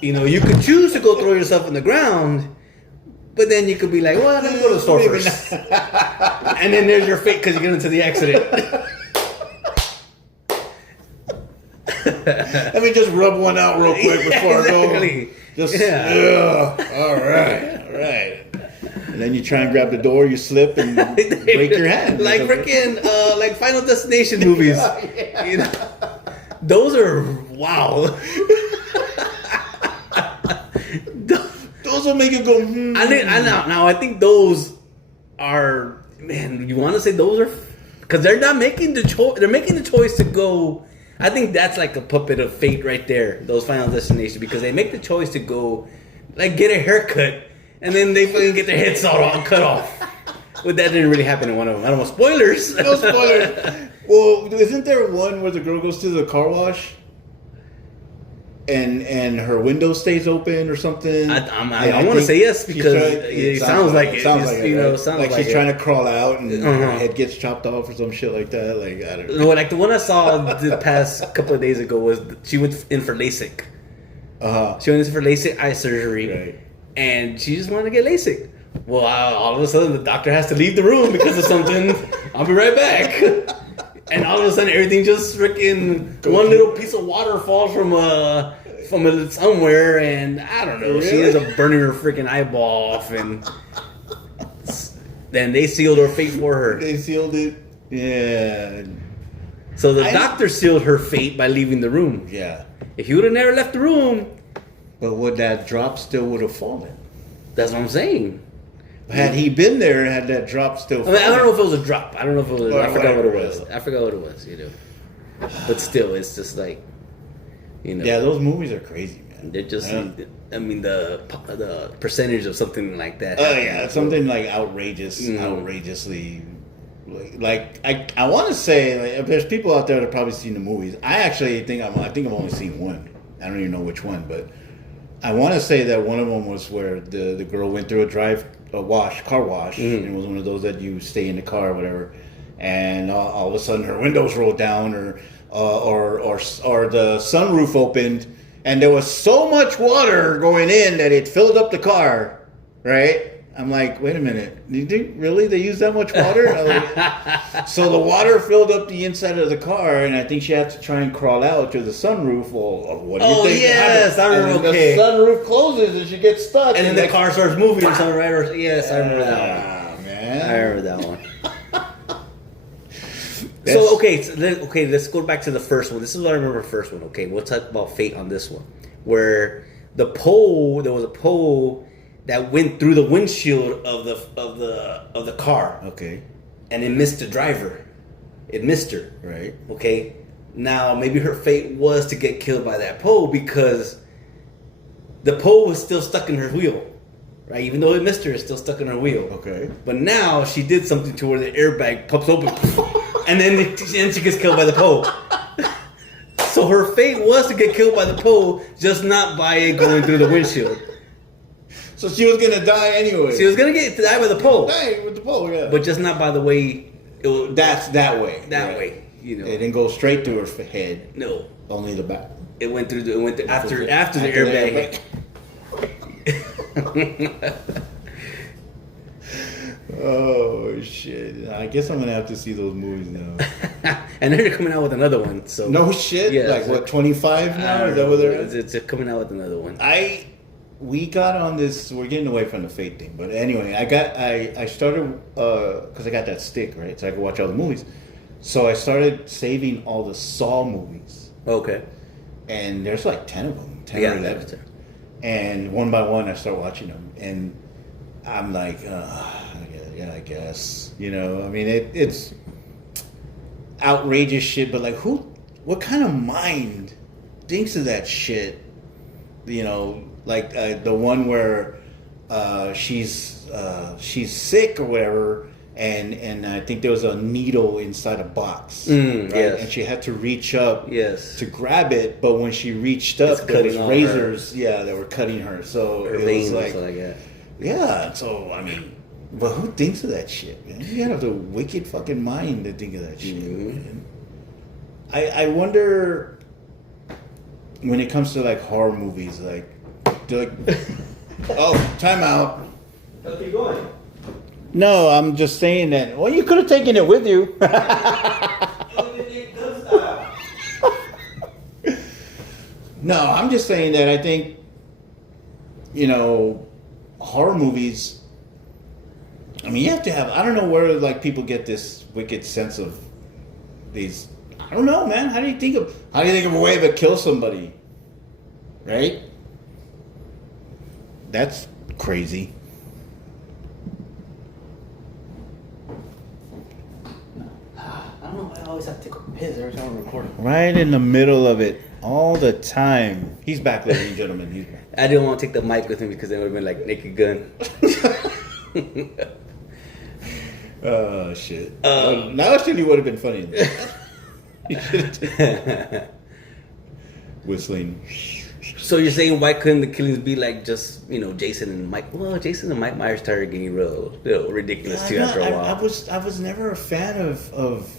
You know, you could choose to go throw yourself on the ground, but then you could be like, well, let me go to the store first. And then there's your fate because you get into the accident. Let me just rub one out real quick before I go. Just, all right. And then you try and grab the door, you slip and break your hand. Like freaking, like Final Destination movies. Yeah. You know, those are wow. Those will make you go. I think those are, man. You want to say those are because they're not making the choice. They're making the choice to go. I think that's like a puppet of fate right there. Those Final Destination, because they make the choice to go, like, get a haircut, and then they fucking get their head sawed off, cut off. But that didn't really happen in one of them. I don't know. Spoilers. No spoilers. Well, isn't there one where the girl goes to the car wash? And her window stays open or something. I want to say yes because it sounds like it. Sounds like it. You know, Right? sounds like like she's it. trying to crawl out and her head gets chopped off or some shit like that. Like I don't know. No, like the one I saw the past couple of days ago was she went in for LASIK. She went in for LASIK eye surgery, Right. and she just wanted to get LASIK. Well, all of a sudden the doctor has to leave the room because of something. I'll be right back. And all of a sudden everything just freaking one little piece of water falls from somewhere, and I don't know. She ends up burning her freaking eyeball off, and then they sealed her fate for her. They sealed it. Yeah. So the doctor sealed her fate by leaving the room. Yeah. If he would have never left the room, But would that drop still would have fallen? that's what I'm saying. Had he been there, had that drop still I fallen? mean, I don't know if it was a drop. I don't know if it was. Or I forgot what it whatever. was. I forgot what it was. You know. But still, it's just like, you know. Yeah, those movies are crazy, man. They're just. Yeah. I mean, the percentage of something like that. Oh yeah, something like outrageous, outrageously. Like I want to say, like, if there's people out there that have probably seen the movies. I actually think I've only seen one. I don't even know which one, but I want to say that one of them was where the girl went through car wash, and it was one of those that you stay in the car or whatever, and all of a sudden her windows rolled down, or the sunroof opened, and there was so much water going in that it filled up the car, right? I'm like, wait a minute, you think really they use that much water? So the water filled up the inside of the car, and I think she had to try and crawl out to the sunroof. Well, what do you think? Yes, I remember. Okay. The sunroof closes and she gets stuck, And then the car starts moving or something, right? Or, yes, I remember that one. Ah, man. I remember that one. So let's go back to the first one. This is what I remember. First one. Okay, we'll talk about fate on this one, where there was a pole that went through the windshield of the car. Okay. And it missed the driver. It missed her. Right. Okay. Now maybe her fate was to get killed by that pole because the pole was still stuck in her wheel. Right? Even though it missed her, it's still stuck in her wheel. Okay. But now she did something to where the airbag pops open, and then she gets killed by the pole. So her fate was to get killed by the pole, just not by it going through the windshield. So she was gonna die anyway. She was gonna die by the pole, Die with the pole, yeah. but just not by the way. That's that way. That right. way, you know. It didn't go straight through her head. No, Only the back. it went through. After the airbag. Oh shit! I guess I'm gonna have to see those movies now. And they're coming out with another one. So No shit. Yeah, like what? 25 now? Is that what they're at? It's coming out with another one. We got on this. We're getting away from the fate thing, but anyway, I started because I got that stick, right, so I could watch all the movies. So I started saving all the Saw movies, Okay. and there's like 10 of them, 10 Yeah, or 11. there's 10. And one by one, I start watching them, and I'm like, yeah, I guess, you know. I mean, it's outrageous shit, but like, what kind of mind thinks of that shit? You know, like the one where she's sick or whatever, and I think there was a needle inside a box, right? Yes. And she had to reach up, Yes. to grab it, but when she reached up, It's there was cutting off razors, that were cutting her. So Her it veins was and stuff like that. yeah. So I mean, but who thinks of that shit, man? You gotta have the wicked fucking mind to think of that shit, man. I wonder when it comes to like horror movies, like, they're like, oh, time out. Let's keep going. No, I'm just saying that. Well, you could have taken it with you. No, I'm just saying that I think, you know, horror movies, I mean, you have to have. I don't know where like people get this wicked sense of these. I don't know, man. How do you think of a way to kill somebody? Right? That's crazy. I don't know why I always have to take a piss every time I'm recording. Right in the middle of it, all the time. He's back, ladies and gentlemen. He's back. I didn't want to take the mic with me because it would have been like Naked Gun. Oh shit! Now actually would have been funny. Whistling. So you're saying why couldn't the killings be like just Jason and Mike? Well, Jason and Mike Myers started getting real ridiculous too after a while. I was never a fan of.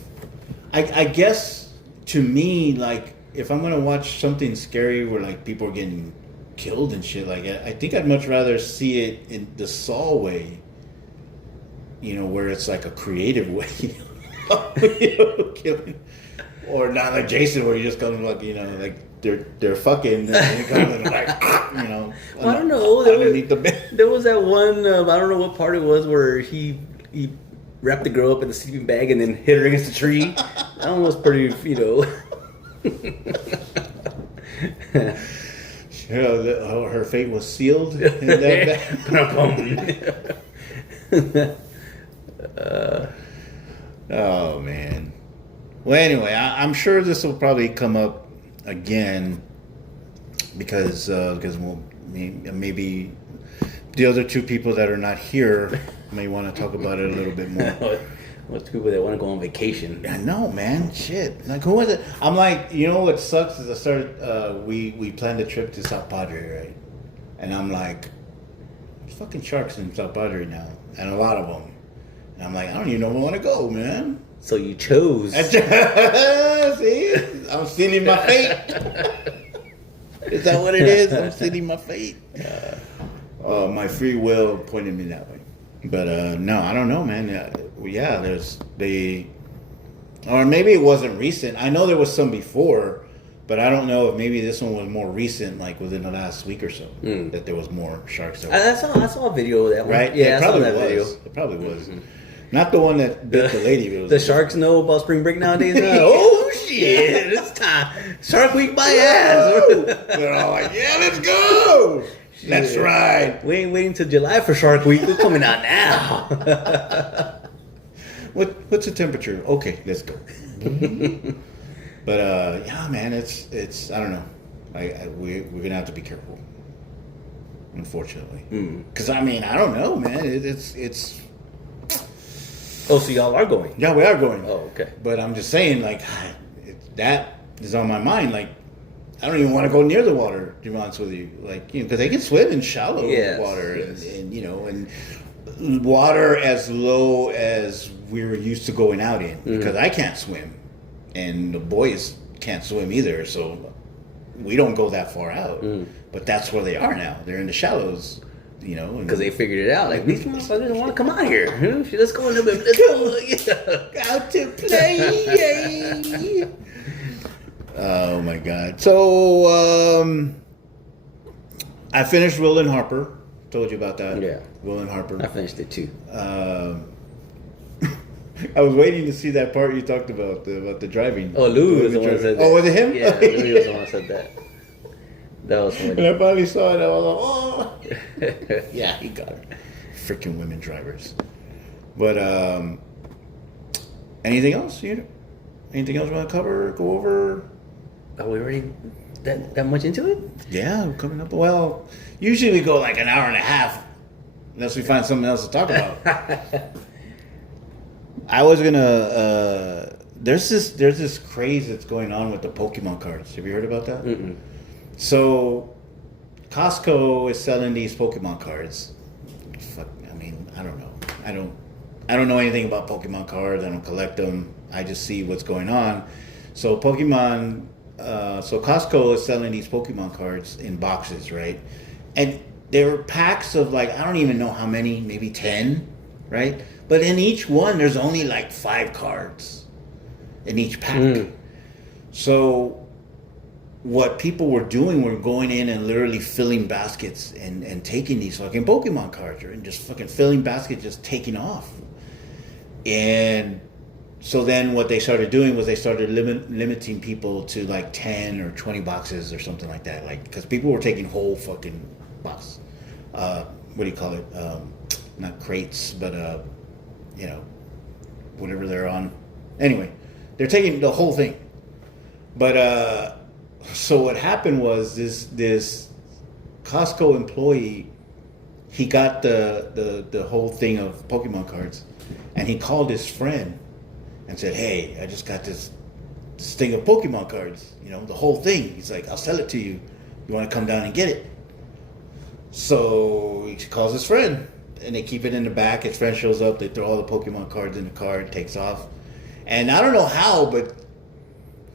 I guess to me, like if I'm gonna watch something scary where like people are getting killed and shit, like I think I'd much rather see it in the Saw way. Where it's like a creative way, killing, or not like Jason, where you just come like like they're fucking, and they come and like Well, I don't know. There was that one. I don't know what part it was where he wrapped the girl up in the sleeping bag and then hit her against the tree. That one was pretty, her fate was sealed in that bag. Oh man. Well, anyway, I'm sure this will probably come up again because maybe the other two people that are not here may want to talk about it a little bit more. Most people that want to go on vacation. I know, man. Shit. Like, who was it? I'm like, what sucks is I started. We planned a trip to South Padre, right? And I'm like, there's fucking sharks in South Padre now, and a lot of them. And I'm like, I don't even know if I want to go, man. So you chose. See? I'm sealing my fate. Is that what it is? I'm sealing my fate. My free will pointed me that way. But no, I don't know, man. Yeah, or maybe it wasn't recent. I know there was some before, but I don't know if maybe this one was more recent, like within the last week or so, that there was more sharks. I saw a video of that one. Right? Yeah, it probably I saw that video. It probably was. Mm-hmm. Not the one that bit the lady. It was the sharks know about spring break nowadays. Oh shit! It's time. Shark Week, my ass. They're all like, "Yeah, let's go. Shit. Let's ride." We ain't waiting till July for Shark Week. We're coming out now. What's the temperature? Okay, let's go. But yeah, man, it's I don't know. We're gonna have to be careful, unfortunately. Because I mean, I don't know, man. It's. Oh, so y'all are going? Yeah, we are going. Oh, okay. But I'm just saying, like, that is on my mind. Like, I don't even want to go near the water, to be honest with you. Like, because they can swim in shallow water. Yes. And water as low as we were used to going out in. Because I can't swim. And the boys can't swim either. So we don't go that far out. But that's where they are now. They're in the shallows. Because they figured it out. Like, these motherfuckers want to come out here. Let's go a little bit. Let's go. Out to play. Oh, my God. So, I finished Will and Harper. Told you about that. Yeah. Will and Harper. I finished it, too. I was waiting to see that part you talked about the driving. Oh, Lou was the one that said that. Oh, was it him? Yeah, Lou was the one that said that. That was funny. And I finally saw it. I was like, oh. Yeah, he got it. Freaking women drivers. But anything else? Anything else you want to cover? Go over? Are we already that much into it? Yeah, we're coming up. Well, usually we go like an hour and a half, unless we find something else to talk about. I was gonna. There's this craze that's going on with the Pokemon cards. Have you heard about that? Mm-mm. So, Costco is selling these Pokemon cards. Fuck, I mean, I don't know. I don't know anything about Pokemon cards. I don't collect them. I just see what's going on. So Pokemon, so Costco is selling these Pokemon cards in boxes, right? And there are packs of like, I don't even know how many, maybe 10, right? But in each one, there's only like 5 cards in each pack. So what people were doing were going in and literally filling baskets and taking these fucking Pokemon cards, and just fucking filling baskets, just taking off. And so then what they started doing was they started limiting people to like 10 or 20 boxes or something like that. Like, because people were taking whole fucking box. What do you call it? Not crates, but, you know, whatever they're on. Anyway, they're taking the whole thing. But, so what happened was this Costco employee, he got the whole thing of Pokemon cards, and he called his friend and said, "Hey, I just got this thing of Pokemon cards, you know, the whole thing." He's like, "I'll sell it to you. You want to come down and get it?" So he calls his friend, and they keep it in the back. His friend shows up. They throw all the Pokemon cards in the car. It takes off. And I don't know how, but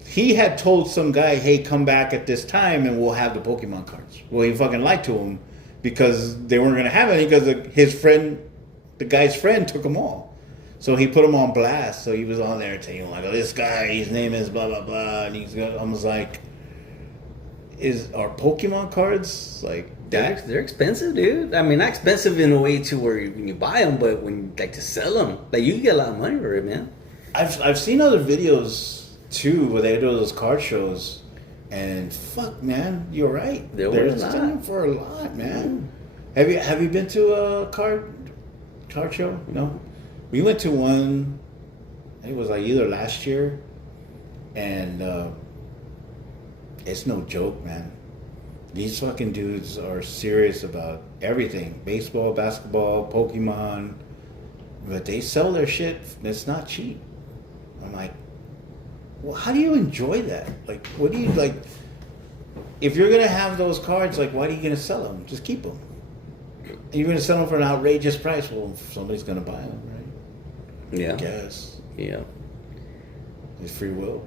he had told some guy, "Hey, come back at this time and we'll have the Pokemon cards." Well, he fucking lied to him because they weren't going to have any, because his friend, the guy's friend, took them all. So he put him on blast. So he was on there saying, like, "Oh, this guy, his name is blah, blah, blah." And he's almost like, are Pokemon cards like that? They're expensive, dude. I mean, not expensive in a way to where when you buy them, but when you like to sell them, like, you can get a lot of money for it, man. I've seen other videos too where they do those card shows, and fuck, man, you're right. They're selling for a lot, man. Have you been to a card show? No, we went to one. I think it was like either last year, and it's no joke, man. These fucking dudes are serious about everything: baseball, basketball, Pokemon. But they sell their shit. It's not cheap. I'm like, well, how do you enjoy that? Like, what do you like? If you're gonna have those cards, like, why are you gonna sell them? Just keep them. You're gonna sell them for an outrageous price. Well, somebody's gonna buy them, right? Yeah. I guess. Yeah. It's free will.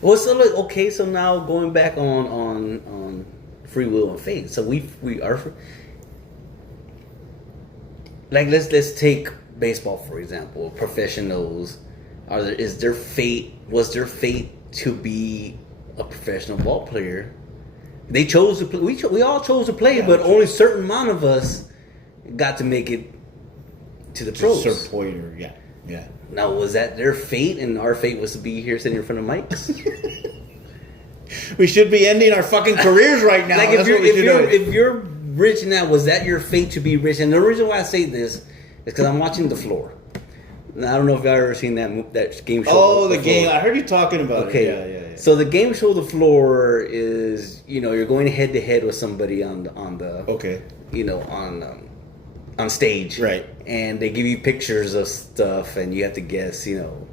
Well, so look, okay. So now going back on free will and fate. So we are like, let's take baseball for example. Professionals. Was their fate to be a professional ball player? They chose to play. We all chose to play, but only a certain amount of us got to make it to the pros. Sir Poyer, yeah. Now, was that their fate, and our fate was to be here sitting in front of mics? We should be ending our fucking careers right now. Like, if you're rich now, was that your fate to be rich? And the reason why I say this is because I'm watching The Floor. Now, I don't know if y'all ever seen that game show. Oh, the game! I heard you talking about it. Yeah. So the game show, The Floor, is, you know, you're going head to head with somebody on the okay, you know, on stage, right? And they give you pictures of stuff, and you have to guess, you know,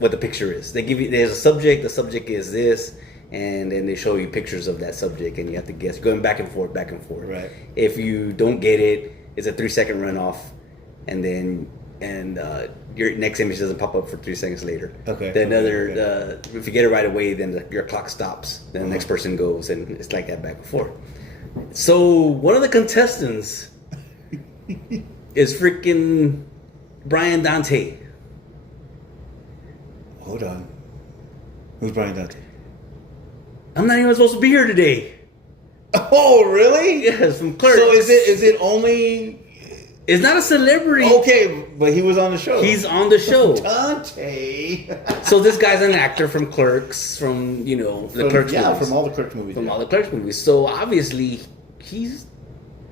what the picture is. There's a subject. The subject is this, and then they show you pictures of that subject, and you have to guess, going back and forth. Right. If If you don't get it, it's a 3-second runoff, and then your next image doesn't pop up for 3 seconds later. Okay. Then if you get it right away, then your clock stops. Then the next person goes, and it's like that back and forth. So one of the contestants is freaking Brian Dante. Hold on. Who's Brian Dante? I'm not even supposed to be here today. Oh, really? Yes, from Clerks. So is it only? It's not a celebrity. Okay, but he was on the show. He's on the show. Dante. So this guy's an actor from Clerks, from, you know, the Clerks movies. Yeah, from all the Clerks movies. All the Clerks movies. So obviously, he's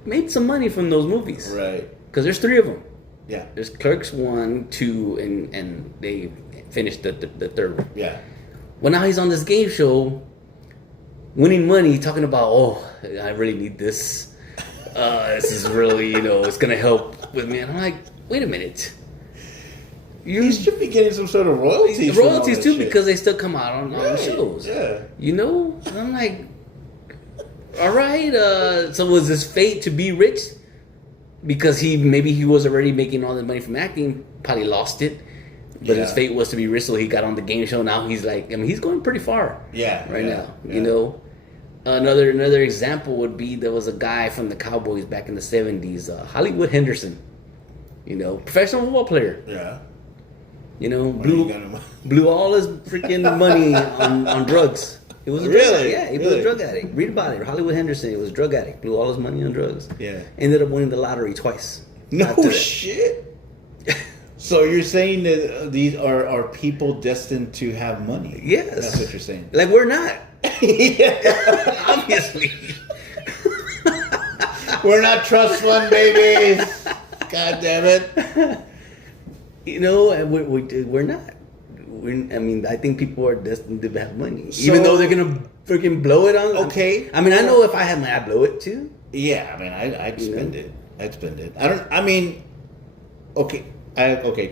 made some money from those movies. Right. Because there's 3 of them. Yeah. There's Clerks 1, 2, and they finished the third one. Yeah. Well, now he's on this game show, winning money, talking about, oh, I really need this. This is really, you know, it's gonna help with me. And I'm like, wait a minute. You should be getting some sort of royalties. Royalties too, because they still come out on the shows. Yeah. You know? And I'm like, all right. So was his fate to be rich? Because maybe he was already making all the money from acting, probably lost it. But his fate was to be rich, so he got on the game show. Now he's like, I mean, he's going pretty far. Yeah. Right now, yeah. You know. Another example would be, there was a guy from the Cowboys back in the 70s, Hollywood Henderson. You know, professional football player. Yeah. You know, blew all his freaking money on drugs. He was a Really? drug addict. Yeah, he was Really? a drug addict. Read about it. Hollywood Henderson. He was a drug addict. Blew all his money on drugs. Yeah. Ended up winning the lottery twice. No after that. shit. So you're saying that these are people destined to have money? Yes. That's what you're saying. Like, we're not. Yeah. Obviously. We're not trust fund babies. God damn it. You know, and we're not. I mean, I think people are destined to have money, So- even though they're gonna freaking blow it on. Okay. I mean, I know if I had money, I'd blow it too. Yeah, I mean, I'd You spend know? it. I'd spend it. I mean, okay.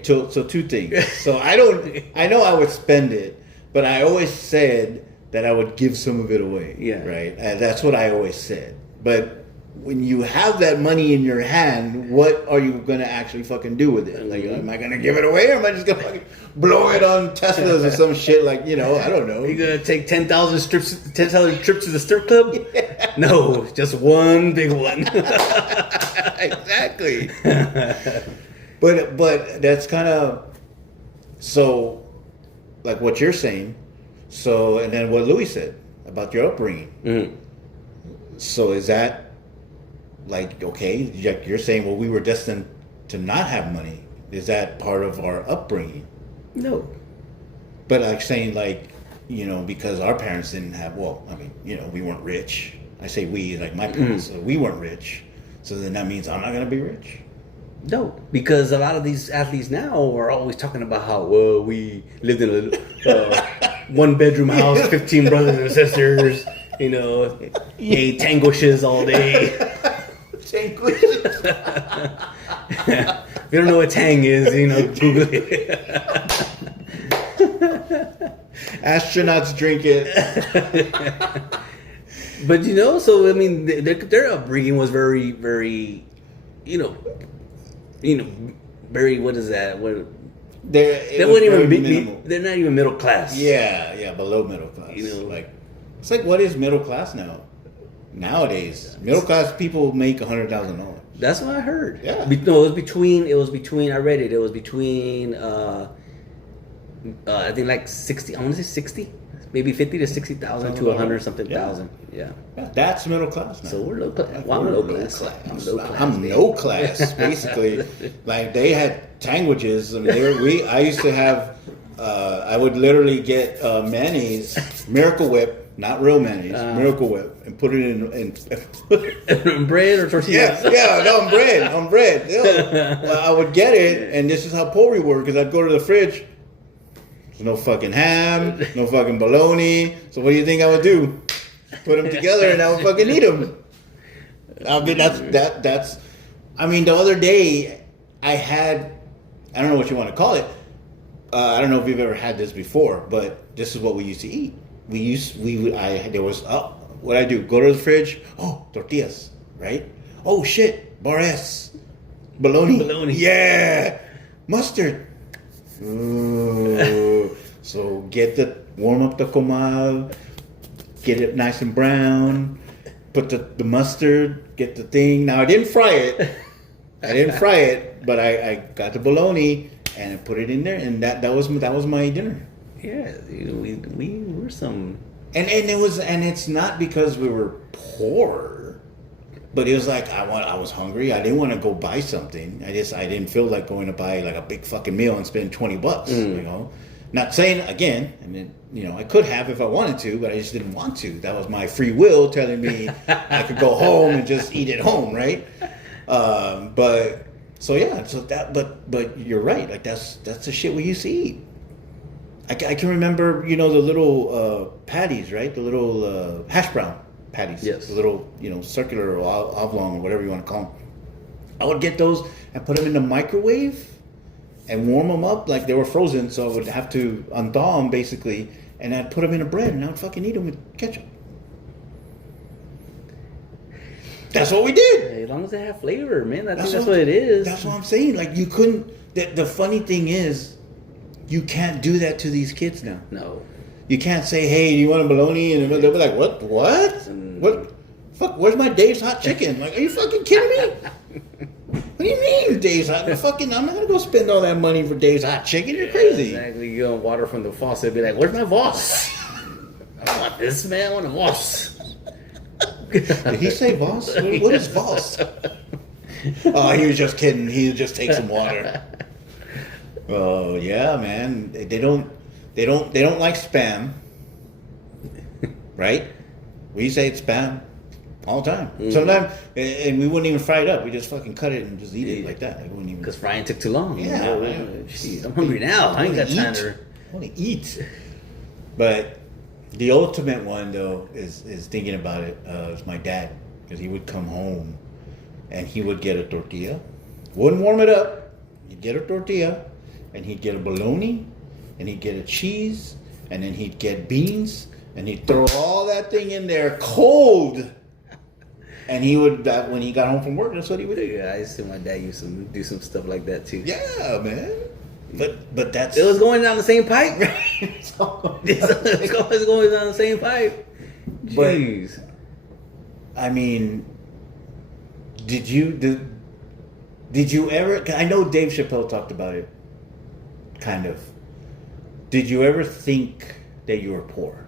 So two things. So I know I would spend it, but I always said that I would give some of it away. Yeah. Right? That's what I always said. But when you have that money in your hand, what are you going to actually fucking do with it? Like, am I going to give it away, or am I just going to fucking blow it on Teslas or some shit? Like, I don't know. You gonna take 10,000 trips to the strip club? Yeah. No, just one big one. Exactly. But that's kind of so, like what you're saying. So, and then what Louis said about your upbringing. Mm. So is that like, okay, you're saying, well, we were destined to not have money. Is that part of our upbringing? No. But like saying like, because our parents didn't have, well, I mean, we weren't rich. I say we, like my parents, we weren't rich. So then that means I'm not going to be rich. No, because a lot of these athletes now are always talking about how, well, we lived in a one-bedroom house, 15 brothers and sisters, ate tango-shiz all day. Tanguishes. If you don't know what tang is, Google it. Astronauts drink it. But, so, I mean, their upbringing was very, very, very, what is that? They wouldn't even they're not even middle class. Yeah, below middle class. It's like, what is middle class now? Nowadays, middle class people make $100,000. That's what I heard. Yeah. No, it was between. I read it. It was between. I think like 60. I want to say 60, maybe 50 to 60,000 to 100 something thousand. Yeah. That's middle class now. So we're low class. Well, I'm low class. I'm no class, basically. Like they had tanguages. I mean, I used to have. I would literally get mayonnaise, Miracle Whip. Not real mayonnaise, Miracle Whip, and put it in bread or tortillas. On bread. Well, I would get it, and this is how poor we were, because I'd go to the fridge. There's no fucking ham, no fucking bologna. So what do you think I would do? Put them together, and I would fucking eat them. I mean, that's. I mean, the other day I had. I don't know what you want to call it. I don't know if you've ever had this before, but this is what we used to eat. What I do, go to the fridge, tortillas, right? Oh shit, Barres, bologna, yeah, mustard. Ooh. So warm up the comal, get it nice and brown, put the mustard, get the thing. Now I didn't fry it, but I got the bologna and I put it in there, and that was my dinner. Yeah, we were some, and it's not because we were poor, but it was like I was hungry. I didn't want to go buy something. I didn't feel like going to buy like a big fucking meal and spend $20. Not saying again. I mean, I could have if I wanted to, but I just didn't want to. That was my free will telling me I could go home and just eat at home, right? But you're right. Like that's the shit we used to eat. I can remember, the little patties, right? The little hash brown patties. Yes. The little, circular or oblong or whatever you want to call them. I would get those and put them in the microwave and warm them up like they were frozen. So I would have to unthaw them basically, and I'd put them in a bread and I would fucking eat them with ketchup. That's what we did. As long as they have flavor, man. I think that's what it is. That's what I'm saying. Like you couldn't. The funny thing is, you can't do that to these kids now. No. You can't say, "Hey, do you want a bologna?" And they'll be like, "What? What? Fuck? Where's my Dave's hot chicken?" Like, are you fucking kidding me? What do you mean, Dave's hot? I'm not gonna go spend all that money for Dave's hot chicken. You're crazy. Exactly. You go water from the faucet, and be like, "Where's my Voss?" want this, man. I want a Voss. Did he say Voss? What is Voss? Oh, he was just kidding. He'll just take some water. Oh yeah, man. They don't like Spam. Right? We say it's Spam all the time. Mm-hmm. Sometimes, and we wouldn't even fry it up. We just fucking cut it and just eat it like that. Like, we wouldn't even. Because frying took too long. Yeah, man. Jeez, I'm hungry now. I ain't got time to. I want to eat. But the ultimate one though is thinking about it. Is my dad, because he would come home and he would get a tortilla, wouldn't warm it up. He'd get a tortilla, and he'd get a bologna, and he'd get a cheese, and then he'd get beans, and he'd throw all that thing in there cold. And he would, when he got home from work, that's what he would do. Yeah, I used to see my dad do some stuff like that too. Yeah, man. But that's It was going down the same pipe. it's all- It's always going down the same pipe. But- Jeez. I mean, did you ever? I know Dave Chappelle talked about it, kind of. Did you ever think that you were poor?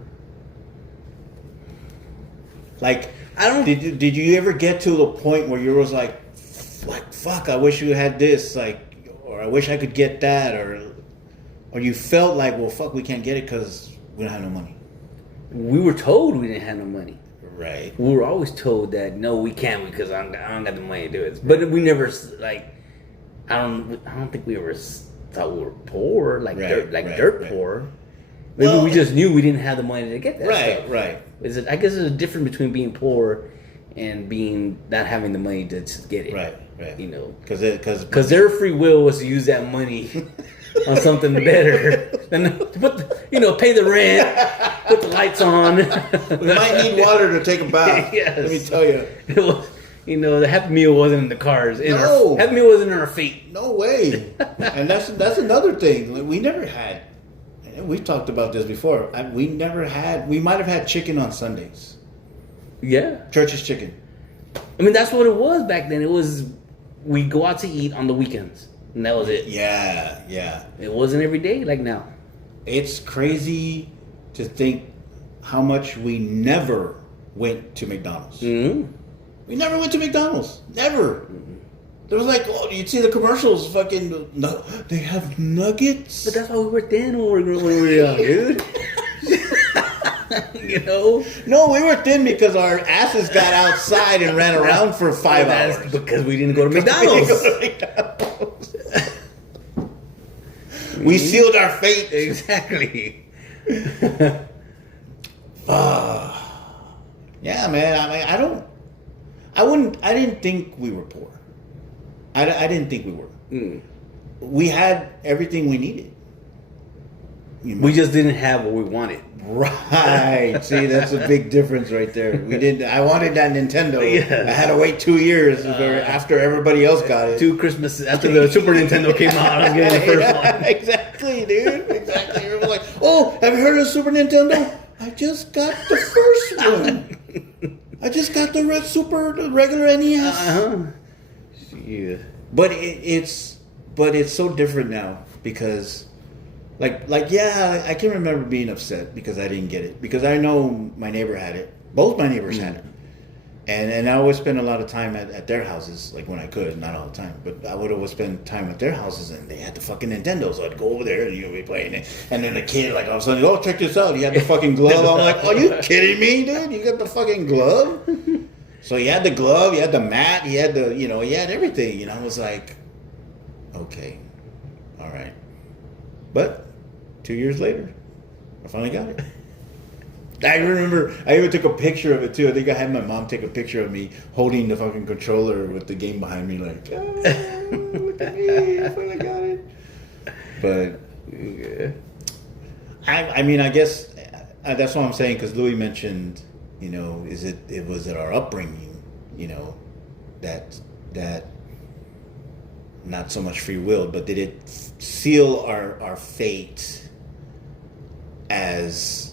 Like, I don't. did you ever get to the point where you was like, fuck, I wish you had this, like, or I wish I could get that, or you felt like, well, fuck, we can't get it because we don't have no money. We were told we didn't have no money. Right. We were always told that no, we can't because I don't got the money to do it. But we never like. I don't think we ever thought we were poor, like Right, dirt right. poor. Maybe Well, we just knew we didn't have the money to get that Right, stuff. right. I guess there's a difference between being poor and being not having the money to just get it. Right, right. You know, Because their free will was to use that money on something better than pay the rent, put the lights on. we might need water to take a bath. Yes. Let me tell you. It was, the Happy Meal wasn't in the cars. No. Happy Meal wasn't in our feet. No way. And that's another thing. Like, we never had. And we've talked about this before. We never had. We might have had chicken on Sundays. Yeah. Church's chicken. I mean, that's what it was back then. It was, we'd go out to eat on the weekends. And that was it. Yeah, yeah. It wasn't every day like now. It's crazy to think how much we never went to McDonald's. Mm-hmm. We never went to McDonald's. Never. There was like, oh, you'd see the commercials, fucking, no, they have nuggets. But that's how we were then when we were young, dude. No, we were thin because our asses got outside and ran around for 5 That's hours. because we didn't go to McDonald's. We sealed our fate. Exactly. Yeah, man. I mean, I didn't think we were poor. I didn't think we were. Mm. We had everything we needed. We just didn't have what we wanted. Right. See, that's a big difference right there. We didn't. I wanted that Nintendo. Yeah. I had to wait 2 years after everybody else got it. 2 Christmases after the Super Nintendo came out, I was getting the first one. Exactly, dude. Exactly. You're like, oh, have you heard of Super Nintendo? I just got the first one. I just got the regular NES. Uh-huh. Yeah. But it's so different now because, like yeah, I can remember being upset because I didn't get it because I know my neighbor had it. Both my neighbors had it, and I always spend a lot of time at their houses, like when I could, not all the time, but I would always spend time at their houses, and they had the fucking Nintendo, so I'd go over there and you'd be playing it, and then the kid like all of a sudden, oh, check this out, he had the fucking glove. I'm like, are you kidding me, dude? You got the fucking glove? So he had the glove, he had the mat, he had he had everything. I was like, okay, all right. But 2 years later, I finally got it. I remember, I even took a picture of it too. I think I had my mom take a picture of me holding the fucking controller with the game behind me, like, look at me, I finally got it. But, yeah. I mean, I guess that's what I'm saying, because Louis mentioned, was it our upbringing, that not so much free will, but did it seal our fate as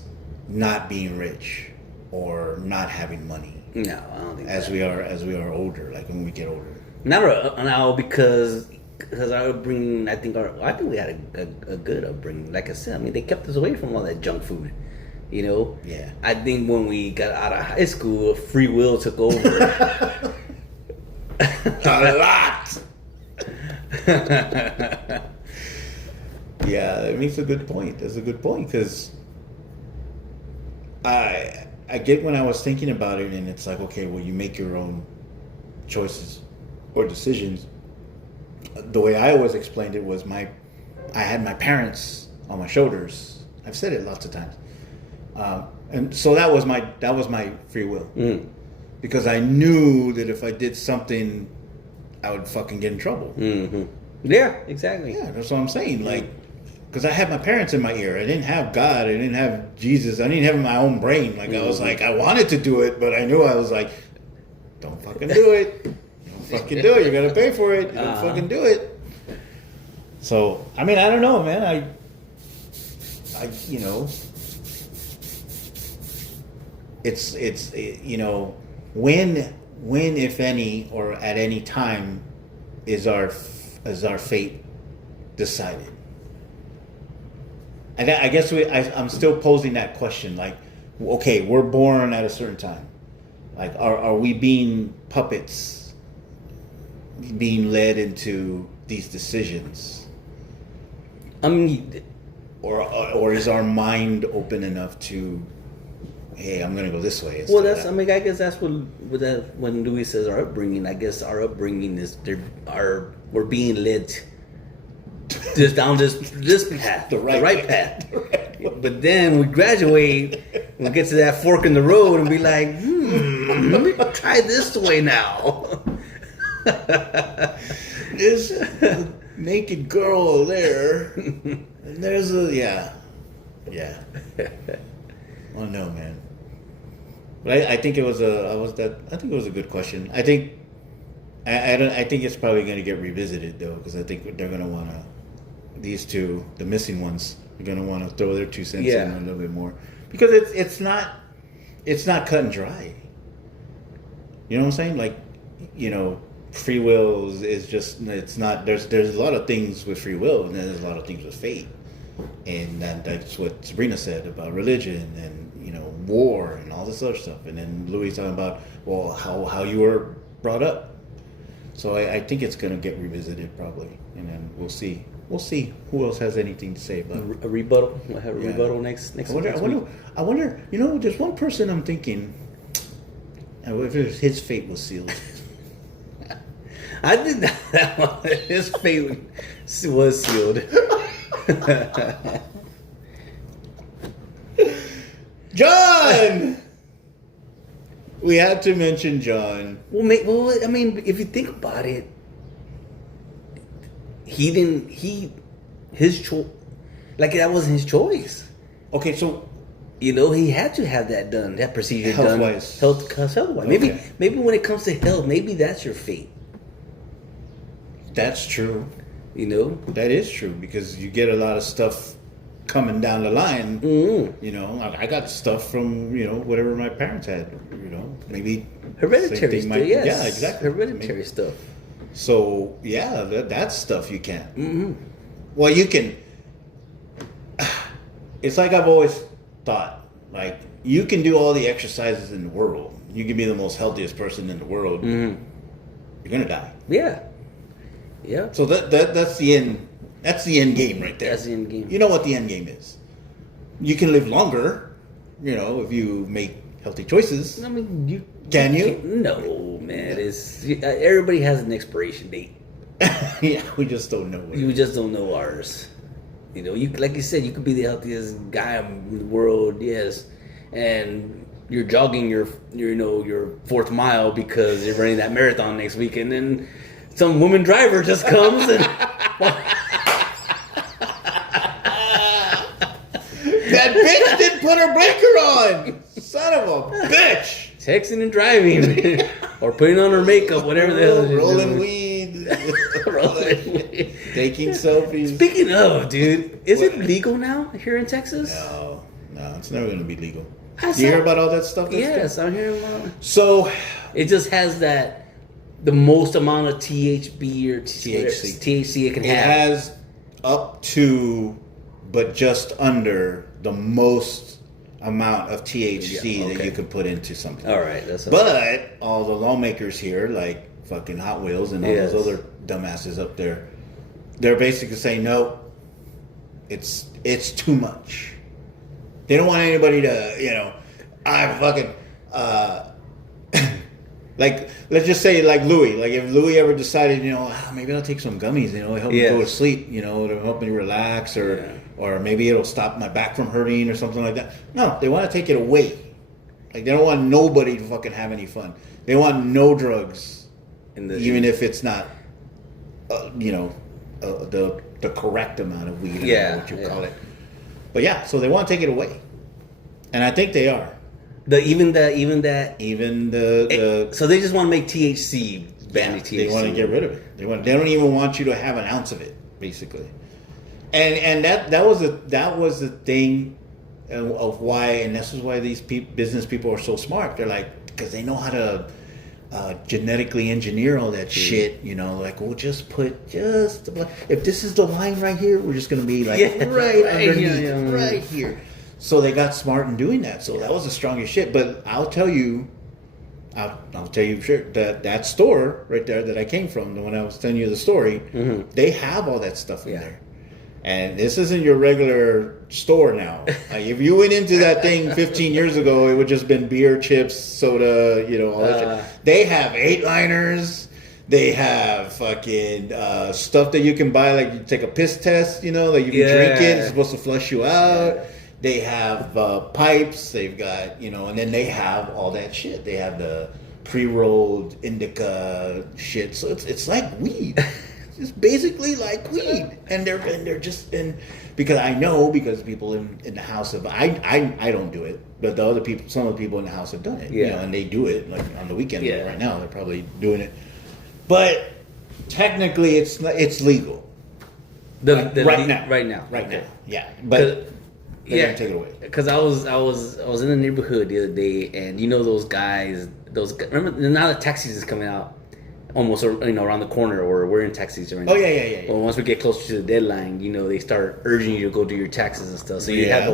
not being rich or not having money? No, I don't think as we are older, like when we get older. Not now because our upbringing, I think we had a good upbringing. Like I said, I mean, they kept us away from all that junk food. You know? Yeah. I think when we got out of high school, Freewill took over. A lot. Yeah, I mean, it's a good point. That's a good point because I get when I was thinking about it, and it's like, okay, well, you make your own choices or decisions. The way I always explained it was I had my parents on my shoulders. I've said it lots of times, and so that was my free will because I knew that if I did something, I would fucking get in trouble. Mm-hmm. Yeah, exactly. Yeah, that's what I'm saying. Like, because I had my parents in my ear. I didn't have God. I didn't have Jesus. I didn't have my own brain. Like, I was like, I wanted to do it, but I knew I was like, don't fucking do it. Don't fucking do it. You're going to pay for it. Don't fucking do it. So, I mean, I don't know, man. I you know, it's you know, when, if any, or at any time is our fate decided? I guess I'm still posing that question. Like, okay, we're born at a certain time. Like, are we being puppets, being led into these decisions? I mean, or is our mind open enough to, hey, I'm gonna go this way? Well, that's. I mean, I guess that's what when Louis says our upbringing. I guess our upbringing is we're being led just down this path, the right path. But then we graduate, we get to that fork in the road, and be like, let me try this way now. There's a naked girl over there, and there's yeah. Oh no, man. But I think it was I think it was a good question. I think it's probably going to get revisited though, because I think they're going to want to. These two, the missing ones, are going to want to throw their 2 cents in a little bit more, because it's not cut and dry. You know what I'm saying? Like, you know, free will is just, it's not. There's a lot of things with free will, and then there's a lot of things with fate, and that's what Sabrina said about religion and, you know, war and all this other stuff. And then Louis talking about, well, how you were brought up. So I think it's going to get revisited probably, and then we'll see. We'll see who else has anything to say about it. A rebuttal. We'll have a rebuttal next I wonder. You know, there's one person I'm thinking. If his fate was sealed. I think that one, his fate was sealed. John. We had to mention John. Well, I mean, if you think about it, his choice, like, that wasn't his choice. Okay, so, you know, he had to have that done, that procedure health-wise. done. Health-wise. Maybe when it comes to health, maybe that's your fate. That's true. You know? That is true, because you get a lot of stuff coming down the line. Mm-hmm. You know, I got stuff from, you know, whatever my parents had, you know, maybe hereditary stuff. Yes. Yeah, exactly. Hereditary stuff. So, yeah, that's stuff you can't. Mm-hmm. Well, you can. It's like I've always thought, like, you can do all the exercises in the world. You can be the most healthiest person in the world. Mm-hmm. You're gonna die. Yeah. Yeah. So that's the end. That's the end game right there. That's the end game. You know what the end game is. You can live longer, you know, if you make healthy choices. I mean, Can you? No, man. It's everybody has an expiration date. Yeah, we just don't know. You just don't know ours. You know, like you said, you could be the healthiest guy in the world, yes, and you're jogging your 4th mile because you're running that marathon next week, and then some woman driver just comes and. That bitch didn't put her blinker on. Son of a bitch. Texting and driving, or putting on her makeup, whatever the hell. Rolling weed. Taking selfies. Speaking of, dude, is it legal now here in Texas? No, it's never going to be legal. Do you hear about all that stuff? Yes, I'm hearing about it. So it just has the most amount of THC or THC it can have. It has up to, but just under the most amount of THC Yeah, okay. that you can put into something. All right, that's But all the lawmakers here, like fucking Hot Wheels and all Yes. those other dumbasses up there, they're basically saying no. It's too much. They don't want anybody to, I fucking like, let's just say like Louis. Like if Louis ever decided, maybe I'll take some gummies, help me go to sleep, to help me relax, or maybe it'll stop my back from hurting or something like that. No, they want to take it away. Like they don't want nobody to fucking have any fun. They want no drugs, even if it's not, the correct amount of weed. I don't know what you call it. But yeah, so they want to take it away, and I think they are. Even the so they just want to make THC banning THC. They want to get rid of it. They don't even want you to have an ounce of it, basically. And that was the thing of why, and this is why these business people are so smart. They're like, because they know how to genetically engineer all that shit. Like we'll just put if this is the line right here, we're just gonna be like right underneath, right here. So they got smart in doing that. So that was the strongest shit. But I'll tell you sure that store right there that I came from, the one I was telling you the story, they have all that stuff in there. And this isn't your regular store now. Like if you went into that thing 15 years ago, it would just been beer, chips, soda, all that shit. They have 8-liners. They have fucking stuff that you can buy, like you take a piss test, like you can drink it. It's supposed to flush you out. Yeah. They have pipes. They've got, and then they have all that shit. They have the pre-rolled indica shit. So it's like weed. It's basically like weed. And they're just because people in the house have, I don't do it, but some of the people in the house have done it. And they do it like on the weekend right now. They're probably doing it. But technically it's legal. Right now. Yeah. But they're gonna take it away. Because I was in the neighborhood the other day, and those guys. Remember now that taxis is coming out, almost around the corner, or we're in taxis right now. Oh yeah. Well, once we get closer to the deadline, they start urging you to go do your taxes and stuff. So you have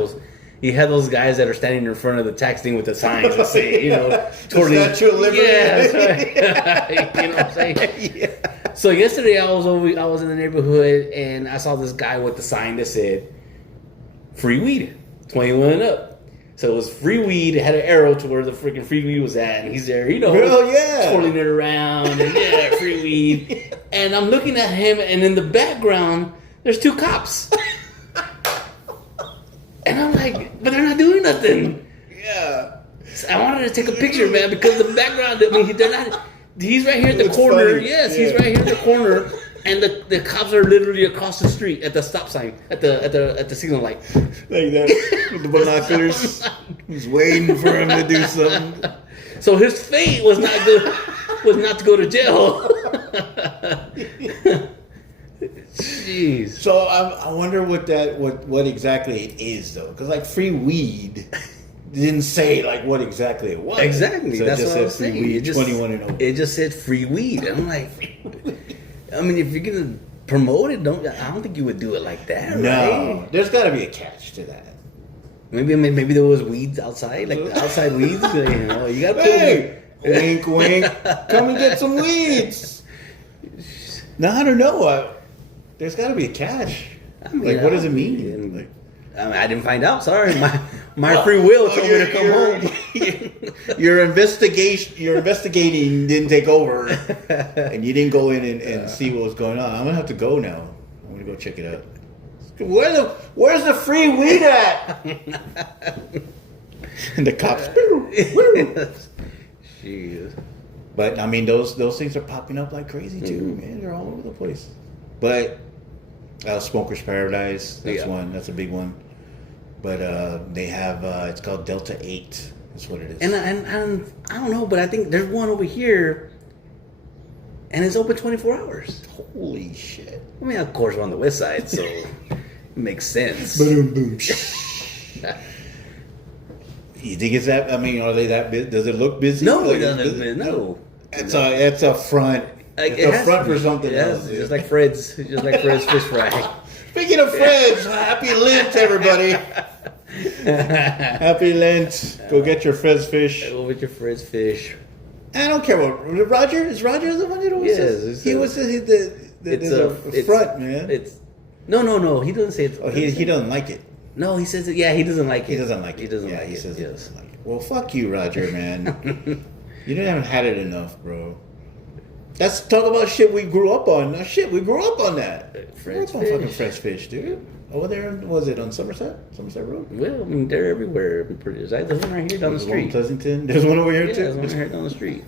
those guys that are standing in front of the tax thing with the signs that say, Statue of Liberty. Yeah, that's right. You know what I'm saying? Yeah. So yesterday I was in the neighborhood and I saw this guy with the sign that said, "Free weed, 21 and up." So it was free weed. It had an arrow to where the freaking free weed was at, and he's there, twirling it around, and free weed. And I'm looking at him, and in the background, there's 2 cops. And I'm like, but they're not doing nothing. Yeah. So I wanted to take a picture, man, because the background, they're not. He's right here at the corner. Funny. Yes, he's right here at the corner. And the cops are literally across the street at the stop sign, at the signal light. Like that, with the binoculars. He's waiting for him to do something. So his fate was not to go to jail. Jeez. So I wonder what exactly it is though, because like free weed didn't say like what exactly it was. Exactly. So That's it just what I said was free saying. weed, 21 and over. It just said free weed. I'm like, if you're gonna promote it, I don't think you would do it like that. No, right? There's got to be a catch to that. Maybe there was weeds outside, like the outside weeds. You gotta Hey, wink, wink. Come and get some weeds. No, I don't know. There's got to be a catch. What does it mean? I didn't find out. Sorry, my free will told me to come home. Your investigating didn't take over, and you didn't go in and see what was going on. I'm gonna have to go now. I'm gonna go check it out. Where's the free weed at? And the cops. Jeez. But those things are popping up like crazy too, man. They're all over the place. But Smoker's Paradise, that's one. That's a big one. But they have it's called Delta 8. That's what it is. And I don't know, but I think there's one over here, and it's open 24 hours. Holy shit! Of course, we're on the west side, so it makes sense. Boom, boom. You think it's that? Are they that busy? Does it look busy? No, it doesn't. No. It's a front. It's a front for something else. Just like Fred's fish fry. Speaking of Fred's, happy Lent, everybody. Happy Lent. Go get your Fred's fish. Go with your Fred's fish. I don't care what Roger. Is Roger the one that always says? He was the front, man. It's no. He doesn't say it. Oh, he doesn't like it. No, he says it. Yeah, he doesn't like it. He doesn't like it. He doesn't yeah, like he it. says he Yes. doesn't like it. Well, fuck you, Roger, man. You haven't had it enough, bro. Let's talk about shit we grew up on. No, shit, we grew up on that. We grew up on fucking fresh fish, dude. Over there, was it on Somerset Road? Well, I mean, they're everywhere. There's one right here down the There's one in street. Pleasanton. There's one over here Yeah, too. there's one right here down the street.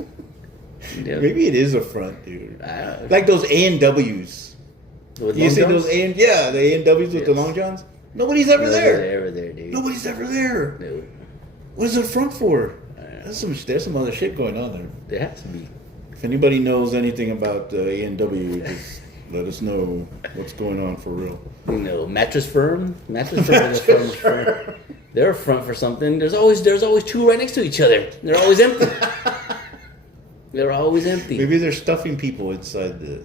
Yeah. Maybe it is a front, dude. Like those A&Ws. With You Long see Johns? those the A&Ws with the long johns? Nobody's ever there. Ever there, dude. Nobody's ever there. No. What is it front for? There's some other shit going on there. There has to be. If anybody knows anything about A&W, just let us know what's going on for real. You know, Mattress Firm is a firm for. They're a front for something. There's always two right next to each other. They're always empty. They're always empty. Maybe they're stuffing people inside the.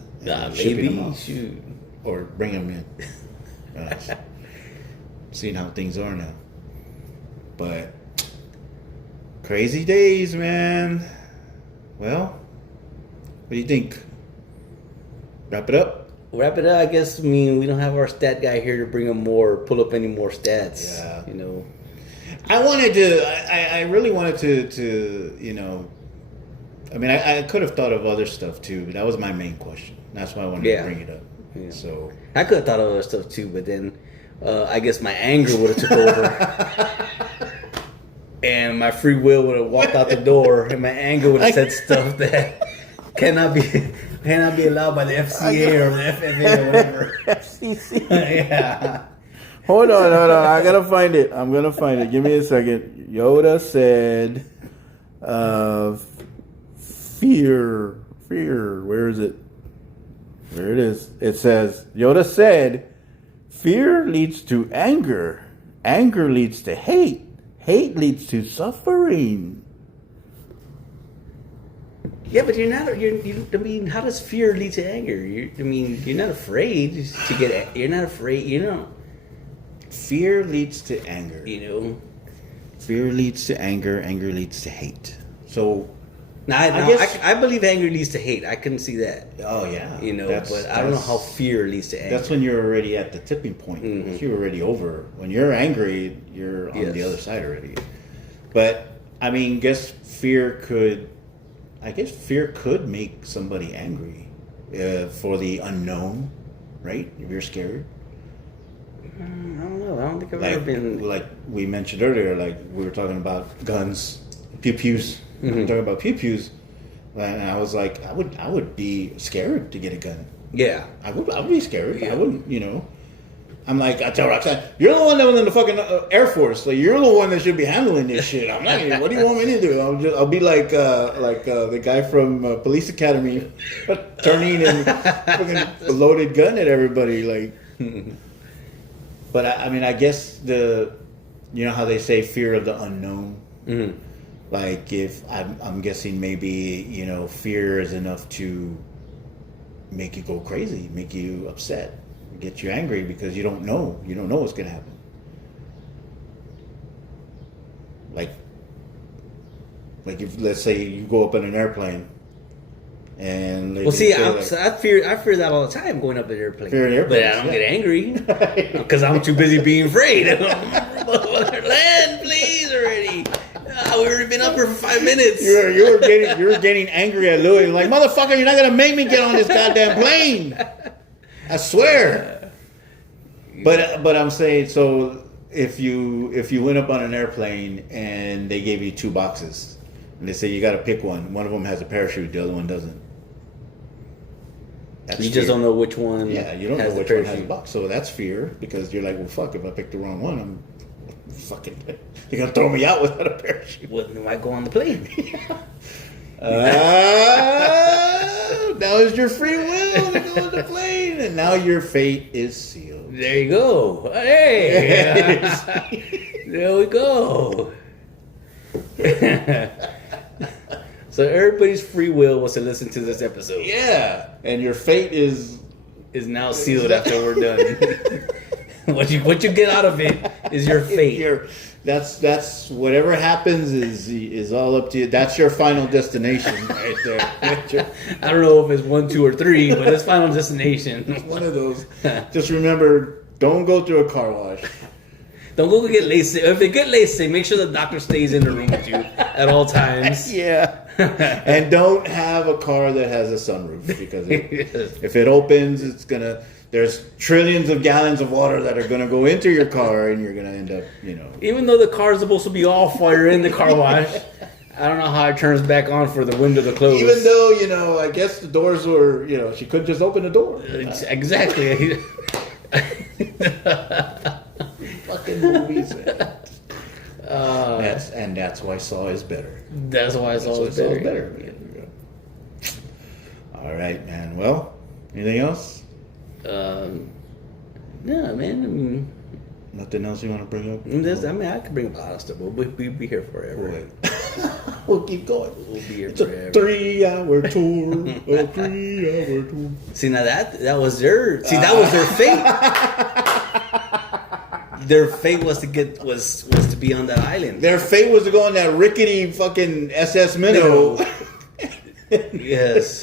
shipping them Maybe. off. Shoot. Or bring them in. Seeing how things are now. But crazy days, man. Well, what do you think? Wrap it up? Wrap it up. I guess. I mean, we don't have our stat guy here to pull up any more stats. Yeah. You know. I really wanted to I mean, I could have thought of other stuff too, but that was my main question. That's why I wanted to bring it up. Yeah. So I could have thought of other stuff too, but then I guess my anger would have took over, and my free will would have walked out the door, and my anger would have said stuff that cannot be allowed by the FCA or the FFA or whatever. FCC. Yeah. Hold on. I gotta find it. I'm gonna find it. Give me a second. Yoda said, fear. Where is it? There it is. It says, Yoda said, fear leads to anger. Anger leads to hate. Hate leads to suffering. Yeah, but you're not. I mean, how does fear lead to anger? You're not afraid to get. You're not afraid. You know. Fear leads to anger. You know. Fear leads to anger. Anger leads to hate. So, I believe anger leads to hate. I couldn't see that. Oh yeah. You know, but I don't know how fear leads to anger. That's when you're already at the tipping point. Mm-hmm. You're already over. When you're angry, you're on the other side already. But I mean, fear could make somebody angry for the unknown, right? If you're scared. I don't know. I don't think I've ever been like we mentioned earlier. Like we were talking about guns, pew-pews. We were talking about pew-pews, and I was like, I would be scared to get a gun. Yeah. I would be scared. Yeah. I wouldn't, I'm like, I tell Roxanne, you're the one that was in the fucking Air Force. Like, you're the one that should be handling this shit. I'm not. What do you want me to do? I'll be like the guy from Police Academy, turning and fucking a loaded gun at everybody. Like, but I mean, I guess how they say fear of the unknown. Mm-hmm. Like, if I'm guessing maybe fear is enough to make you go crazy, make you upset, get you angry because you don't know what's gonna happen. Like if, let's say, you go up in an airplane and I fear that all the time going up in airplanes. Fear in airplanes, but I don't get angry because I'm too busy being afraid. Land, please already. We've already been up here for 5 minutes. You were getting angry at Louis, like, motherfucker, you're not gonna make me get on this goddamn plane. I swear. But I'm saying, so if you went up on an airplane and they gave you 2 boxes and they say you got to pick one of them has a parachute, the other one doesn't. That's you fear. just don't know which one. Yeah, you don't know which one has a box, so that's fear because you're like, well, fuck, if I pick the wrong one, I'm fucking. You're gonna throw me out without a parachute. Well, then why go on the plane? Now it's your free will to go on the plane, and now your fate is sealed. There you go. Hey, there we go. So everybody's free will was to listen to this episode. Yeah, and your fate is now sealed after we're done. What you get out of it is your fate. That's whatever happens is all up to you. That's your final destination right there. I don't know if it's 1, 2, or 3, but it's final destination. One of those. Just remember, don't go through a car wash. Don't go get LASIK. If they get LASIK, make sure the doctor stays in the room with you at all times. Yeah. And don't have a car that has a sunroof because if it opens, there's trillions of gallons of water that are gonna go into your car, and you're gonna end up, Even though the car's supposed to be off while you're in the car wash, I don't know how it turns back on for the window to close. Even though, I guess the doors were, she couldn't just open the door. Exactly. Fucking movies. That's why Saw is better. That's why Saw is better. All right, man. Well, anything else? No, man. Nothing else you want to bring up? I could bring up a lot of stuff. We'll be here forever. We'll keep going. We'll be here It's a forever. 3-hour tour. A 3-hour tour. See, now that was their fate. Their fate was to be on that island. Their fate was to go on that rickety fucking SS Minnow. Yes.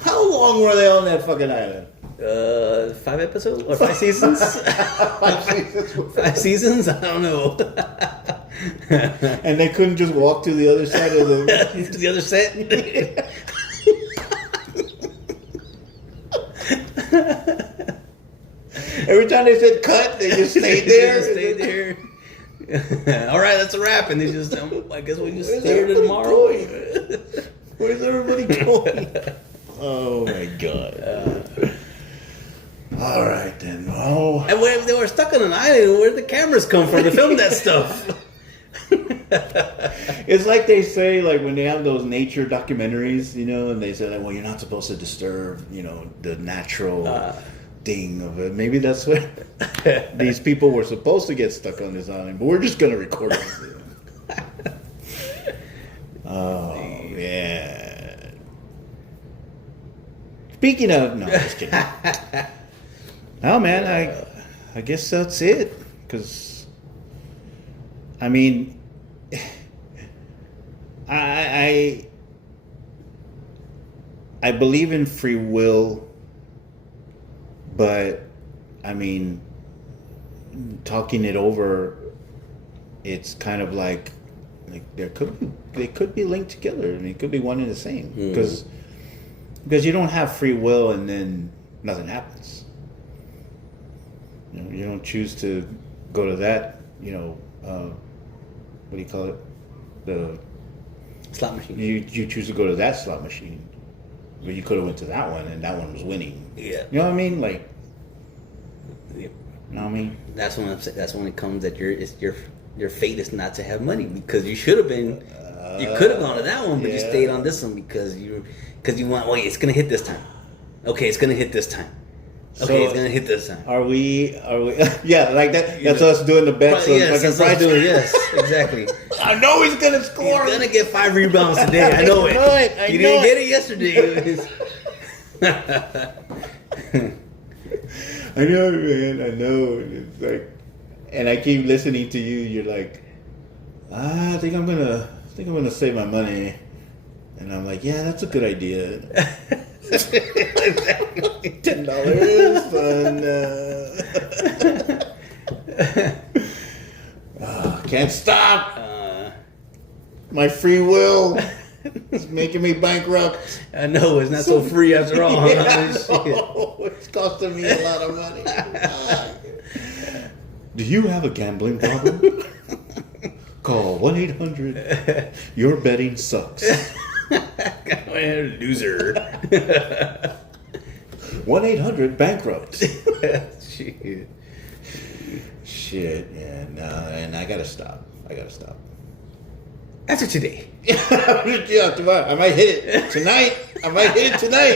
How long were they on that fucking island? 5 episodes or 5 seasons? 5 seasons. 5 seasons? I don't know. And they couldn't just walk to the other side of the To the other set. Every time they said cut, they just stayed there. Stayed there. All right, that's a wrap. And they just, I guess we just Where's stay here everybody tomorrow. going? Where's everybody going? Oh my god. All right then. Oh. And when they were stuck on an island, where did the cameras come from to film that stuff? It's like they say, like when they have those nature documentaries, and they say, like, well, you're not supposed to disturb, the natural thing of it. Maybe that's what these people were supposed to get stuck on this island, but we're just gonna record it. Oh yeah. Speaking of, no, just kidding. No, man, I guess that's it. Because, I mean, I believe in free will, but I mean, talking it over, it's kind of like they could be linked together. I mean, it could be one and the same because you don't have free will and then nothing happens. You don't choose to go to that. What do you call it? The Slot machine. You choose to go to that slot machine, but you could have went to that one and that one was winning. Yeah. You know what I mean? Like, Yep. you know what I mean? That's when it comes that your fate is not to have money because you should have been. You could have gone to that one, but you stayed on this one because you want. Wait, it's gonna hit this time. Okay, it's gonna hit this time. Okay, it's gonna hit this time. Are we? Yeah, like that. That's us doing the bets. Yes, that's us doing. Yes, exactly. I know he's gonna score. He's gonna get 5 rebounds today. I know it. You didn't get it yesterday. I know, man. I know. It's like, and I keep listening to you. You're like, I think I'm gonna save my money, and I'm like, yeah, that's a good idea. $10 and can't stop. My free will is making me bankrupt. I know it's not so free after all. Yeah, it's costing me a lot of money. Do you have a gambling problem? Call 1-800. Your betting sucks. Loser. 1-800 bankrupt. Shit. Yeah, no, and I gotta stop. After today. Yeah, tomorrow. I might hit it tonight.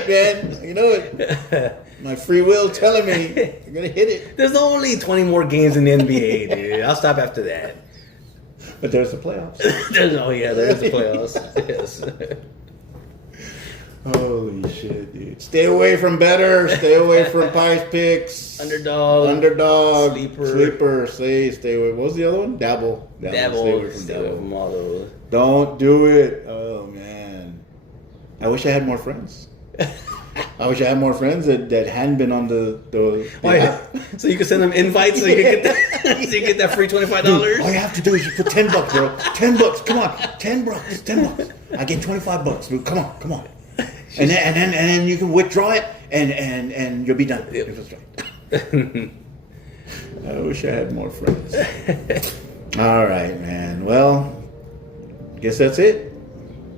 Man. You know it. My free will telling me I'm gonna hit it. There's only 20 more games in the NBA, dude. I'll stop after that. But there's the playoffs. There's the playoffs. Yes. Holy shit, dude. Stay away from better. Stay away from Pies Picks. Underdog. Sleeper. Stay away. What was the other one? Dabble. Stay away from Dabble. All those. Don't do it. Oh, man. I wish I had more friends. I wish I had more friends that hadn't been on the app. So you can send them invites so you can get that, so you get that free $25. Dude, all you have to do is you put $10, bro. $10. Come on. $10. I get $25, dude. Come on. And then you can withdraw it and you'll be done. Yep. I wish I had more friends. All right, man. Well, guess that's it.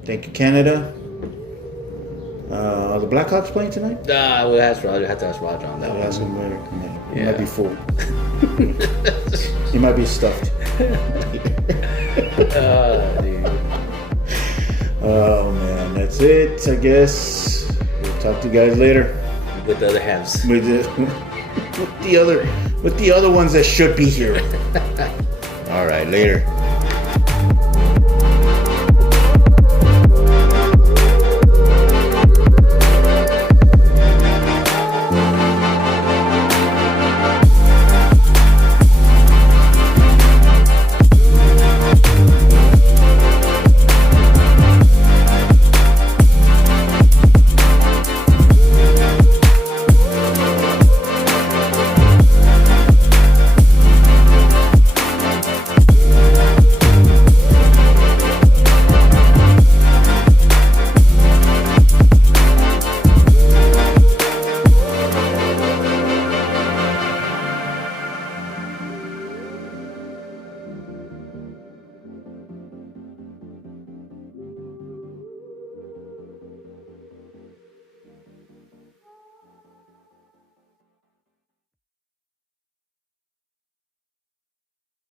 Thank you, Canada. Are the Blackhawks playing tonight? We'll have to ask Roger on that I'll one. ask him later. He Yeah. might be full. He might be stuffed. Dude. Oh man, that's it. I guess we'll talk to you guys later. With the other halves. With the other ones that should be here. All right, later.